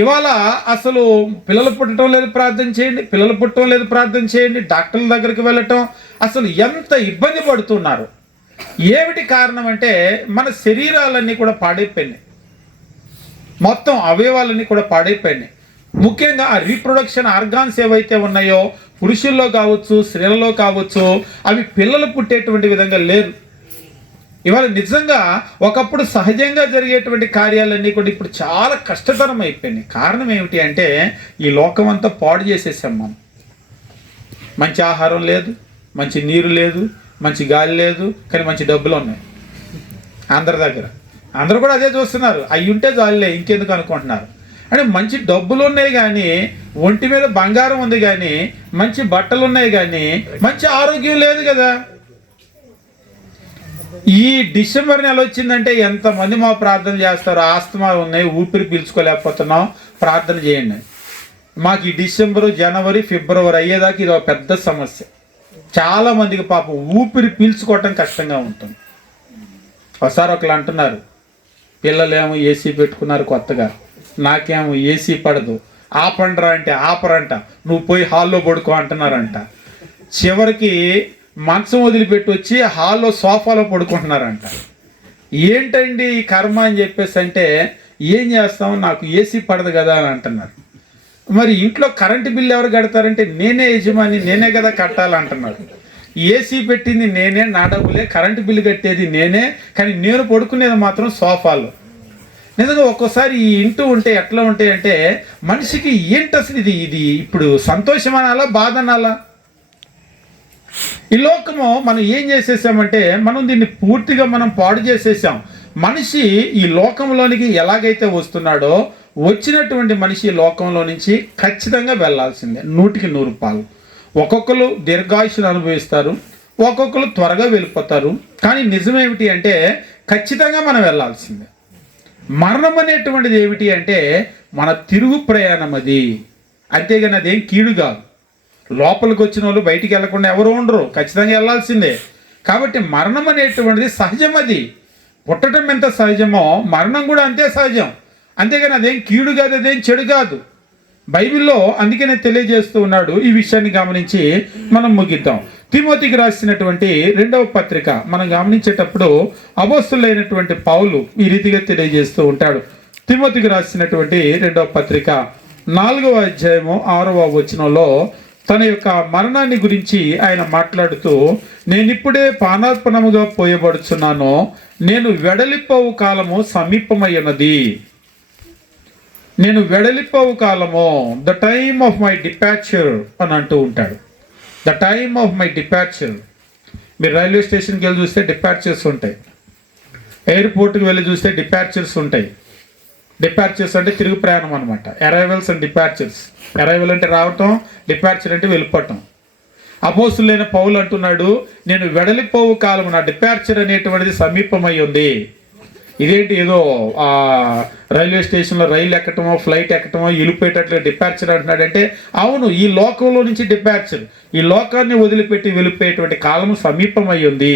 ఇవాళ అసలు పిల్లలు పుట్టడం లేదు ప్రార్థన చేయండి, పిల్లలు పుట్టడం లేదు ప్రార్థన చేయండి, డాక్టర్ల దగ్గరికి వెళ్ళటం, అసలు ఎంత ఇబ్బంది పడుతున్నారు. ఏమిటి కారణం అంటే, మన శరీరాలన్నీ కూడా పాడైపోయినాయి, మొత్తం అవయవాలన్నీ కూడా పాడైపోయినాయి. ముఖ్యంగా ఆ రీప్రొడక్షన్ ఆర్గాన్స్ ఏవైతే ఉన్నాయో, పురుషుల్లో కావచ్చు స్త్రీలలో కావచ్చు, అవి పిల్లలు పుట్టేటువంటి విధంగా లేరు. ఇవాళ నిజంగా ఒకప్పుడు సహజంగా జరిగేటువంటి కార్యాలన్నీ కూడా ఇప్పుడు చాలా కష్టతరం అయిపోయినాయి. కారణం ఏమిటి అంటే, ఈ లోకం అంతా పాడు చేసేసాం మనం. మంచి ఆహారం లేదు, మంచి నీరు లేదు, మంచి గాలి లేదు, కానీ మంచి డబ్బులు ఉన్నాయి అందరి దగ్గర. అందరూ కూడా అదే చూస్తున్నారు, అవి ఉంటే చాలులే ఇంకెందుకు అనుకుంటున్నారు. అంటే మంచి డబ్బులు ఉన్నాయి కానీ, ఒంటి మీద బంగారం ఉంది కానీ, మంచి బట్టలు ఉన్నాయి కానీ, మంచి ఆరోగ్యం లేదు కదా. ఈ డిసెంబర్ నెల వచ్చిందంటే ఎంతమంది మా ప్రార్థన చేస్తారు, ఆస్తమా ఉన్నాయి, ఊపిరి పీల్చుకోలేకపోతున్నాం, ప్రార్థన చేయండి. మాకు ఈ డిసెంబరు, జనవరి, ఫిబ్రవరి అయ్యేదాకా ఇది ఒక పెద్ద సమస్య. చాలా మందికి పాపం ఊపిరి పీల్చుకోవటం కష్టంగా ఉంటుంది. ఒకసారి ఒకళ్ళు అంటున్నారు, పిల్లలేమో ఏసీ పెట్టుకున్నారు కొత్తగా, నాకేమో ఏసీ పడదు, ఆపండ్రా అంటే ఆపరంట, నువ్వు పోయి హాల్లో పడుకో అంటున్నారంట. చివరికి మంచం వదిలిపెట్టి వచ్చి హాల్లో సోఫాలో పడుకుంటున్నారంట. ఏంటండి ఈ కర్మ అని చెప్పేసి అంటే, ఏం చేస్తాం, నాకు ఏసీ పడదు కదా అని అంటున్నారు. మరి ఇంట్లో కరెంటు బిల్లు ఎవరు కడతారంటే, నేనే యజమాని, నేనే కదా కట్టాలంటున్నాడు. ఏసీ పెట్టింది నేనే, నా డబ్బులే, కరెంటు బిల్లు కట్టేది నేనే, కానీ నేను పడుకునేది మాత్రం సోఫాలో. నిజంగా ఒక్కోసారి ఈ ఇంటూ ఉంటే ఎట్లా ఉంటాయంటే, మనిషికి ఏంటి అసలు ఇది ఇప్పుడు సంతోషం అనాలా, బాధ అనాలా? ఈ లోకము మనం ఏం చేసేసామంటే, మనం దీన్ని పూర్తిగా మనం పాడు చేసేసాం. మనిషి ఈ లోకంలోనికి ఎలాగైతే వస్తున్నాడో, వచ్చినటువంటి మనిషి లోకంలో నుంచి ఖచ్చితంగా వెళ్ళాల్సిందే, 100కి 100 రూపాయలు. ఒక్కొక్కరు దీర్ఘాయుషులు అనుభవిస్తారు, ఒక్కొక్కరు త్వరగా వెళ్ళిపోతారు. కానీ నిజమేమిటి అంటే, ఖచ్చితంగా మనం వెళ్ళాల్సిందే. మరణం అనేటువంటిది ఏమిటి అంటే, మన తిరుగు ప్రయాణం అది, అంతేగాని అదేం కీడు కాదు. లోపలికి వచ్చిన వాళ్ళు బయటికి వెళ్లకుండా ఎవరు ఉండరు, ఖచ్చితంగా వెళ్ళాల్సిందే. కాబట్టి మరణం అనేటువంటిది సహజం. అది పుట్టడం ఎంత సహజమో మరణం కూడా అంతే సహజం, అంతేగాని అదేం కీడు కాదు, అదేం చెడు కాదు. బైబిల్లో అందుకనే తెలియజేస్తూ ఉన్నాడు. ఈ విషయాన్ని గమనించి మనం ముగిద్దాం. తిమోతికి రాసినటువంటి 2వ పత్రిక మనం గమనించేటప్పుడు అపోస్తలుడైనటువంటి పౌలు ఈ రీతిగా తెలియజేస్తూ ఉంటాడు. తిమోతికి రాసినటువంటి 2వ పత్రిక 4వ అధ్యాయము 6వ వచనంలో తన యొక్క మరణాన్ని గురించి ఆయన మాట్లాడుతూ, నేనిప్పుడే పానార్పణముగా పోయబడుచున్నాను, నేను వెడలిపోవు కాలము సమీపమై ఉన్నది. నేను వెడలిపోవు కాలము, the time of my departure అని అంటూ ఉంటాడు. The time of my departure. మీరు రైల్వే స్టేషన్కి వెళ్ళి చూస్తే డిపార్చర్స్ ఉంటాయి, ఎయిర్పోర్ట్కి వెళ్ళి చూస్తే డిపార్చర్స్ ఉంటాయి. డిపార్చర్స్ అంటే తిరుగు ప్రయాణం అనమాట. Arrivals and departures. అరైవల్ అంటే రావటం, డిపార్చర్ అంటే వెళ్ళిపోవటం. అపోస్తులైన పౌలు అంటున్నాడు, నేను వెడలిపోవు కాలము, నా డిపార్చర్ అనేటువంటిది సమీపమై ఉంది. ఇదేంటి ఏదో రైల్వే స్టేషన్లో రైలు ఎక్కటమో ఫ్లైట్ ఎక్కటమో వెళ్ళిపోయేటట్లు డిపార్చర్ అంటున్నాడంటే, అవును, ఈ లోకంలో నుంచి డిపార్చర్, ఈ లోకాన్ని వదిలిపెట్టి వెళ్ళిపోయేటువంటి కాలం సమీపమై ఉంది.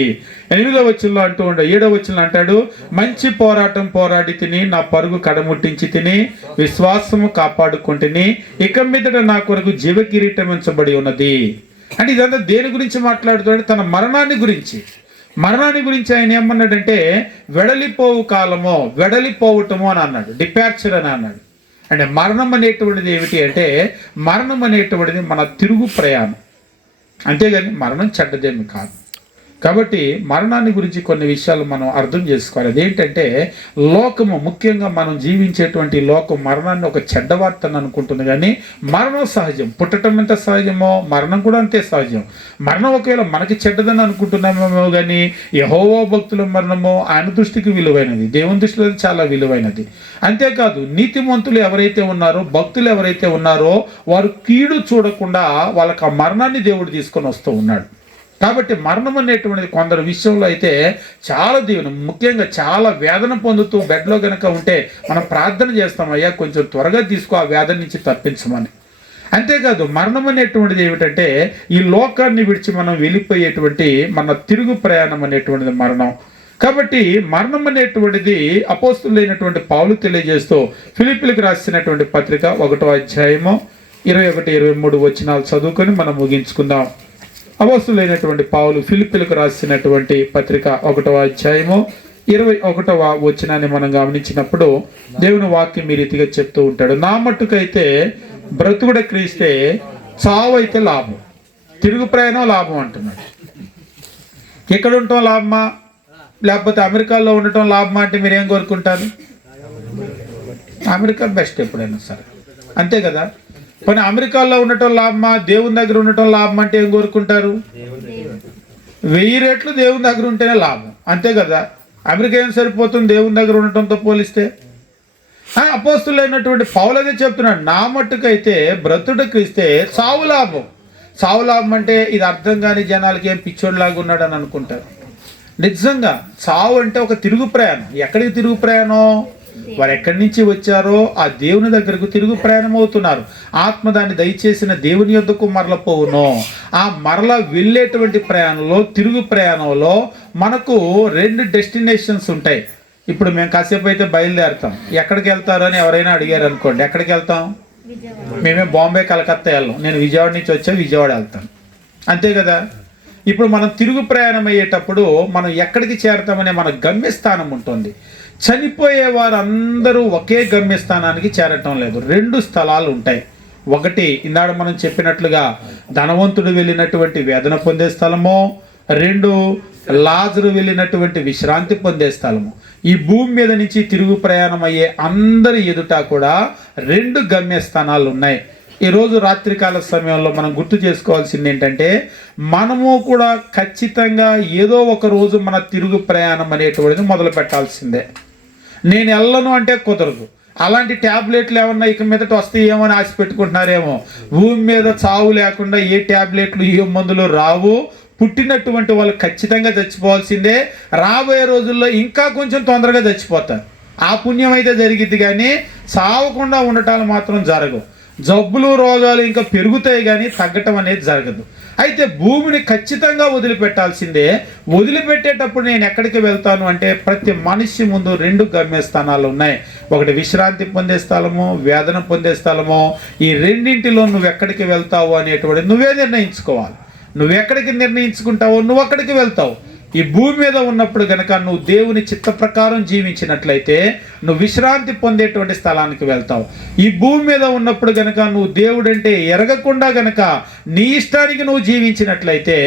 8వ వచనంలో అంటూ 7వ వచనంలో అంటాడు, మంచి పోరాటం పోరాడి తిని నా పరుగు కడముట్టించి తిని విశ్వాసము కాపాడుకుంటుని ఇక మీదట నా కొరకు జీవ కిరీటం ఉంచబడి ఉన్నది. అంటే ఇదంతా దేని గురించి మాట్లాడుతున్నాడు? తన మరణాన్ని గురించి ఆయన ఏమన్నాడంటే వెడలిపోవు కాలమో వెడలిపోవటము అని అన్నాడు, డిపార్చర్ అని అన్నాడు. అంటే మరణం అనేటువంటిది ఏమిటి అంటే, మరణం అనేటువంటిది మన తిరుగు ప్రయాణం, అంతేగాని మరణం చెడ్డదేమి కాదు. కాబట్టి మరణాన్ని గురించి కొన్ని విషయాలు మనం అర్థం చేసుకోవాలి. అదేంటంటే లోకము, ముఖ్యంగా మనం జీవించేటువంటి లోకం మరణాన్ని ఒక చెడ్డ వార్తను అనుకుంటుంది, కానీ మరణం సహజం. పుట్టడం ఎంత సహజమో మరణం కూడా అంతే సహజం. మరణం ఒకవేళ మనకి చెడ్డదని అనుకుంటున్నామేమో, కానీ యెహోవా భక్తుల మరణము ఆయన దృష్టికి విలువైనది, దేవుని దృష్టిలో చాలా విలువైనది. అంతేకాదు నీతిమంతులు ఎవరైతే ఉన్నారో, భక్తులు ఎవరైతే ఉన్నారో వారు కీడు చూడకుండా వాళ్ళకి ఆ మరణాన్ని దేవుడు తీసుకొని వస్తూ ఉన్నాడు. కాబట్టి మరణం అనేటువంటిది కొందరు విషయంలో అయితే చాలా దీవెన, ముఖ్యంగా చాలా వేదన పొందుతూ బెడ్లో కనుక ఉంటే మనం ప్రార్థన చేస్తాం, అయ్యా కొంచెం త్వరగా తీసుకో ఆ వేదన నుంచి తప్పించమని. అంతేకాదు మరణం అనేటువంటిది ఏమిటంటే ఈ లోకాన్ని విడిచి మనం వెళ్ళిపోయేటువంటి మన తిరుగు ప్రయాణం అనేటువంటిది మరణం. కాబట్టి మరణం అనేటువంటిది అపోస్తులైనటువంటి పౌలు తెలియజేస్తూ ఫిలిప్పీలకు రాసినటువంటి పత్రిక 1వ అధ్యాయము 21-23 వచనాలు చదువుకొని మనం ముగించుకుందాం. అపోస్తులైనటువంటి పౌలు ఫిలిప్పీలకు రాసినటువంటి పత్రిక 1వ అధ్యాయము 21వ వచనాన్ని మనం గమనించినప్పుడు దేవుని వాక్యం ఈ రీతిగా చెప్తూ ఉంటాడు, నా మట్టుకైతే బ్రతుకుడ క్రీస్తే, చావు అయితే లాభం, తిరుగు ప్రయాణం లాభం అంటున్నాడు. ఎక్కడ ఉండటం లాభమా, లేకపోతే అమెరికాలో ఉండటం లాభమా అంటే మీరేం కోరుకుంటారు? అమెరికా బెస్ట్ ఎప్పుడైనా సరే, అంతే కదా. కానీ అమెరికాలో ఉండటం లాభమా, దేవుని దగ్గర ఉండటం లాభం అంటే ఏం కోరుకుంటారు? 1000 రెట్లు దేవుని దగ్గర ఉంటేనే లాభం, అంతే కదా. అమెరికా ఏం సరిపోతుంది దేవుని దగ్గర ఉండటంతో పోలిస్తే? అపోస్తులైనటువంటి పౌలు అదే చెప్తున్నాడు, నా మట్టుకైతే బ్రతుడు క్రీస్తే, చావు లాభం. చావు లాభం అంటే ఇది అర్థం కాని జనాలకి ఏం పిచ్చోడిలాగా ఉన్నాడు అని అనుకుంటారు. నిజంగా చావు అంటే ఒక తిరుగు ప్రయాణం. ఎక్కడికి తిరుగు ప్రయాణం? వారు ఎక్కడి నుంచి వచ్చారో ఆ దేవుని దగ్గరకు తిరుగు ప్రయాణం అవుతున్నారు. ఆత్మ దాన్ని దయచేసిన దేవుని యొద్దకు మరలపోవును. ఆ మరల వెళ్ళేటువంటి ప్రయాణంలో, తిరుగు ప్రయాణంలో మనకు 2 డెస్టినేషన్స్ ఉంటాయి. ఇప్పుడు మేము కాసేపు అయితే బయలుదేరుతాం, ఎక్కడికి వెళ్తారు అని ఎవరైనా అడిగారు అనుకోండి, ఎక్కడికి వెళ్తాం? మేమే బాంబే కలకత్తా వెళ్ళాం, నేను విజయవాడ నుంచి వచ్చా విజయవాడ వెళ్తాను, అంతే కదా. ఇప్పుడు మనం తిరుగు ప్రయాణం అయ్యేటప్పుడు మనం ఎక్కడికి చేరతామనే మన గమ్యస్థానం ఉంటుంది. చనిపోయే వారు అందరూ ఒకే గమ్యస్థానానికి చేరటం లేదు, 2 స్థలాలు ఉంటాయి. ఒకటి ఇందాక మనం చెప్పినట్లుగా ధనవంతుడు వెళ్ళినటువంటి వేదన పొందే స్థలము, 2 లాజరు వెళ్ళినటువంటి విశ్రాంతి పొందే స్థలము. ఈ భూమి మీద నుంచి తిరుగు ప్రయాణం అయ్యే అందరి ఎదుట కూడా 2 గమ్యస్థానాలు ఉన్నాయి. ఈరోజు రాత్రికాల సమయంలో మనం గుర్తు చేసుకోవాల్సింది ఏంటంటే, మనము కూడా ఖచ్చితంగా ఏదో ఒక రోజు మన తిరుగు ప్రయాణం అనేటువంటిది మొదలు పెట్టాల్సిందే. నేను వెళ్ళను అంటే కుదరదు. అలాంటి ట్యాబ్లెట్లు ఏమన్నా ఇక మీదట వస్తాయేమో అని ఆశ పెట్టుకుంటున్నారేమో. భూమి మీద చావు లేకుండా ఏ ట్యాబ్లెట్లు ఏ మందులు రావు. పుట్టినటువంటి వాళ్ళు ఖచ్చితంగా చచ్చిపోవాల్సిందే. రాబోయే రోజుల్లో ఇంకా కొంచెం తొందరగా చచ్చిపోతారు. ఆ పుణ్యం అయితే జరిగిద్ది, కానీ సావకుండా ఉండటాలు మాత్రం జరగవు. జబ్బులు రోగాలు ఇంకా పెరుగుతాయి కానీ తగ్గటం అనేది జరగదు. అయితే భూమిని ఖచ్చితంగా వదిలిపెట్టాల్సిందే. వదిలిపెట్టేటప్పుడు నేను ఎక్కడికి వెళ్తాను అంటే, ప్రతి మనిషి ముందు 2 గమ్యస్థానాలు ఉన్నాయి. ఒకటి విశ్రాంతి పొందే స్థలము, వేదన పొందే స్థలము. ఈ రెండింటిలో నువ్వు ఎక్కడికి వెళ్తావు అనేటువంటి నువ్వే నిర్ణయించుకోవాలి. నువ్వెక్కడికి నిర్ణయించుకుంటావో నువ్వు అక్కడికి వెళ్తావు. ఈ భూమి మీద ఉన్నప్పుడు గనక నువ్వు దేవుని చిత్త ప్రకారం జీవించినట్లయితే నువ్వు విశ్రాంతి పొందేటువంటి స్థలానికి వెళ్తావు. ఈ భూమి మీద ఉన్నప్పుడు గనక నువ్వు దేవుడంటే ఎరగకుండా గనక నీ ఇష్టానికి నువ్వు జీవించినట్లయితే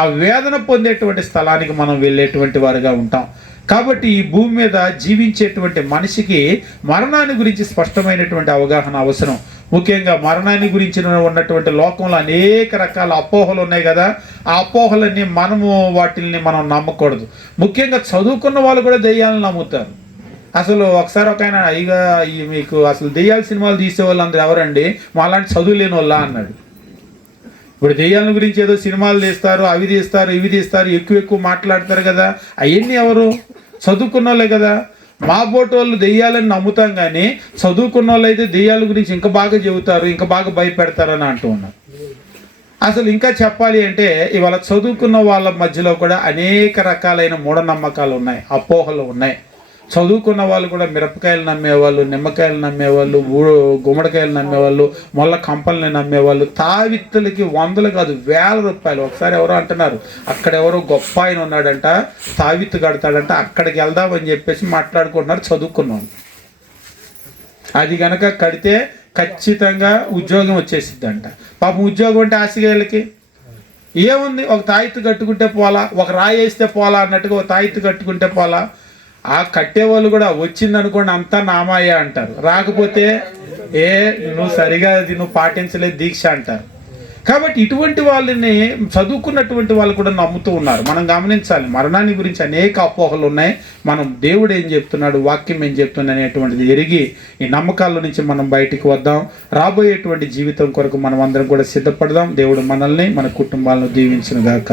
ఆ వేదన పొందేటువంటి స్థలానికి మనం వెళ్ళేటువంటి వారుగా ఉంటాం. కాబట్టి ఈ భూమి మీద జీవించేటువంటి మనిషికి మరణాన్ని గురించి స్పష్టమైనటువంటి అవగాహన అవసరం. ముఖ్యంగా మరణాన్ని గురించి ఉన్నటువంటి లోకంలో అనేక రకాల అపోహలు ఉన్నాయి కదా. ఆ అపోహలన్నీ వాటిని మనం నమ్మకూడదు. ముఖ్యంగా చదువుకున్న వాళ్ళు కూడా దెయ్యాలను నమ్ముతారు. అసలు ఒకసారి ఒక ఆయన, ఇక మీకు అసలు దెయ్యాల సినిమాలు తీసేవాళ్ళు అందరూ ఎవరండి, మాలాంటి చదువు లేని వాళ్ళ అన్నాడు. ఇప్పుడు దెయ్యాల గురించి ఏదో సినిమాలు తీస్తారు, అవి తీస్తారు, ఇవి తీస్తారు, ఎక్కువ మాట్లాడతారు కదా. అవన్నీ ఎవరు? చదువుకున్న వాళ్ళే కదా. మా బోటు వాళ్ళు దెయ్యాలని నమ్ముతాం, కానీ చదువుకున్న వాళ్ళు అయితే దెయ్యాల గురించి ఇంకా బాగా చెబుతారు, ఇంకా బాగా భయపెడతారని అంటూ ఉన్నారు. అసలు ఇంకా చెప్పాలి అంటే ఇవాళ చదువుకున్న వాళ్ళ మధ్యలో కూడా అనేక రకాలైన మూఢనమ్మకాలు ఉన్నాయి, అపోహలు ఉన్నాయి. చదువుకున్న వాళ్ళు కూడా మిరపకాయలు నమ్మేవాళ్ళు, నిమ్మకాయలు నమ్మేవాళ్ళు, గుమ్మడికాయలు నమ్మేవాళ్ళు, మొల్ల కంపల్ని నమ్మేవాళ్ళు. తావిత్తులకి వందలు కాదు వేల రూపాయలు. ఒకసారి ఎవరో అంటున్నారు, అక్కడ ఎవరో గొప్ప ఆయన ఉన్నాడంట, తావిత్తు కడతాడంట, అక్కడికి వెళ్దామని చెప్పేసి మాట్లాడుకుంటున్నారు చదువుకున్నాం. అది కనుక కడితే ఖచ్చితంగా ఉద్యోగం వచ్చేసిద్దంట. పాపం ఉద్యోగం అంటే ఆశగాళ్ళకి ఏముంది, ఒక తాయిత్తు కట్టుకుంటే పోలా, ఒక రాయి వేస్తే పోలా అన్నట్టుగా ఒక తాయిత్తు కట్టుకుంటే పోలా. ఆ కట్టేవాళ్ళు కూడా వచ్చిందనుకోండి అంతా నామాయ అంటారు, రాకపోతే నువ్వు సరిగా అది నువ్వు పాటించలేదు దీక్ష అంటారు. కాబట్టి ఇటువంటి వాళ్ళని చదువుకున్నటువంటి వాళ్ళు కూడా నమ్ముతూ ఉన్నారు. మనం గమనించాలి, మరణాన్ని గురించి అనేక అపోహలు ఉన్నాయి. మనం దేవుడు ఏం చెప్తున్నాడు, వాక్యం ఏం చెప్తుంది అనేటువంటిది ఎరిగి ఈ నమ్మకాల నుంచి మనం బయటికి వద్దాం. రాబోయేటువంటి జీవితం కొరకు మనం అందరం కూడా సిద్ధపడదాం. దేవుడు మనల్ని, మన కుటుంబాలను దీవించును గాక.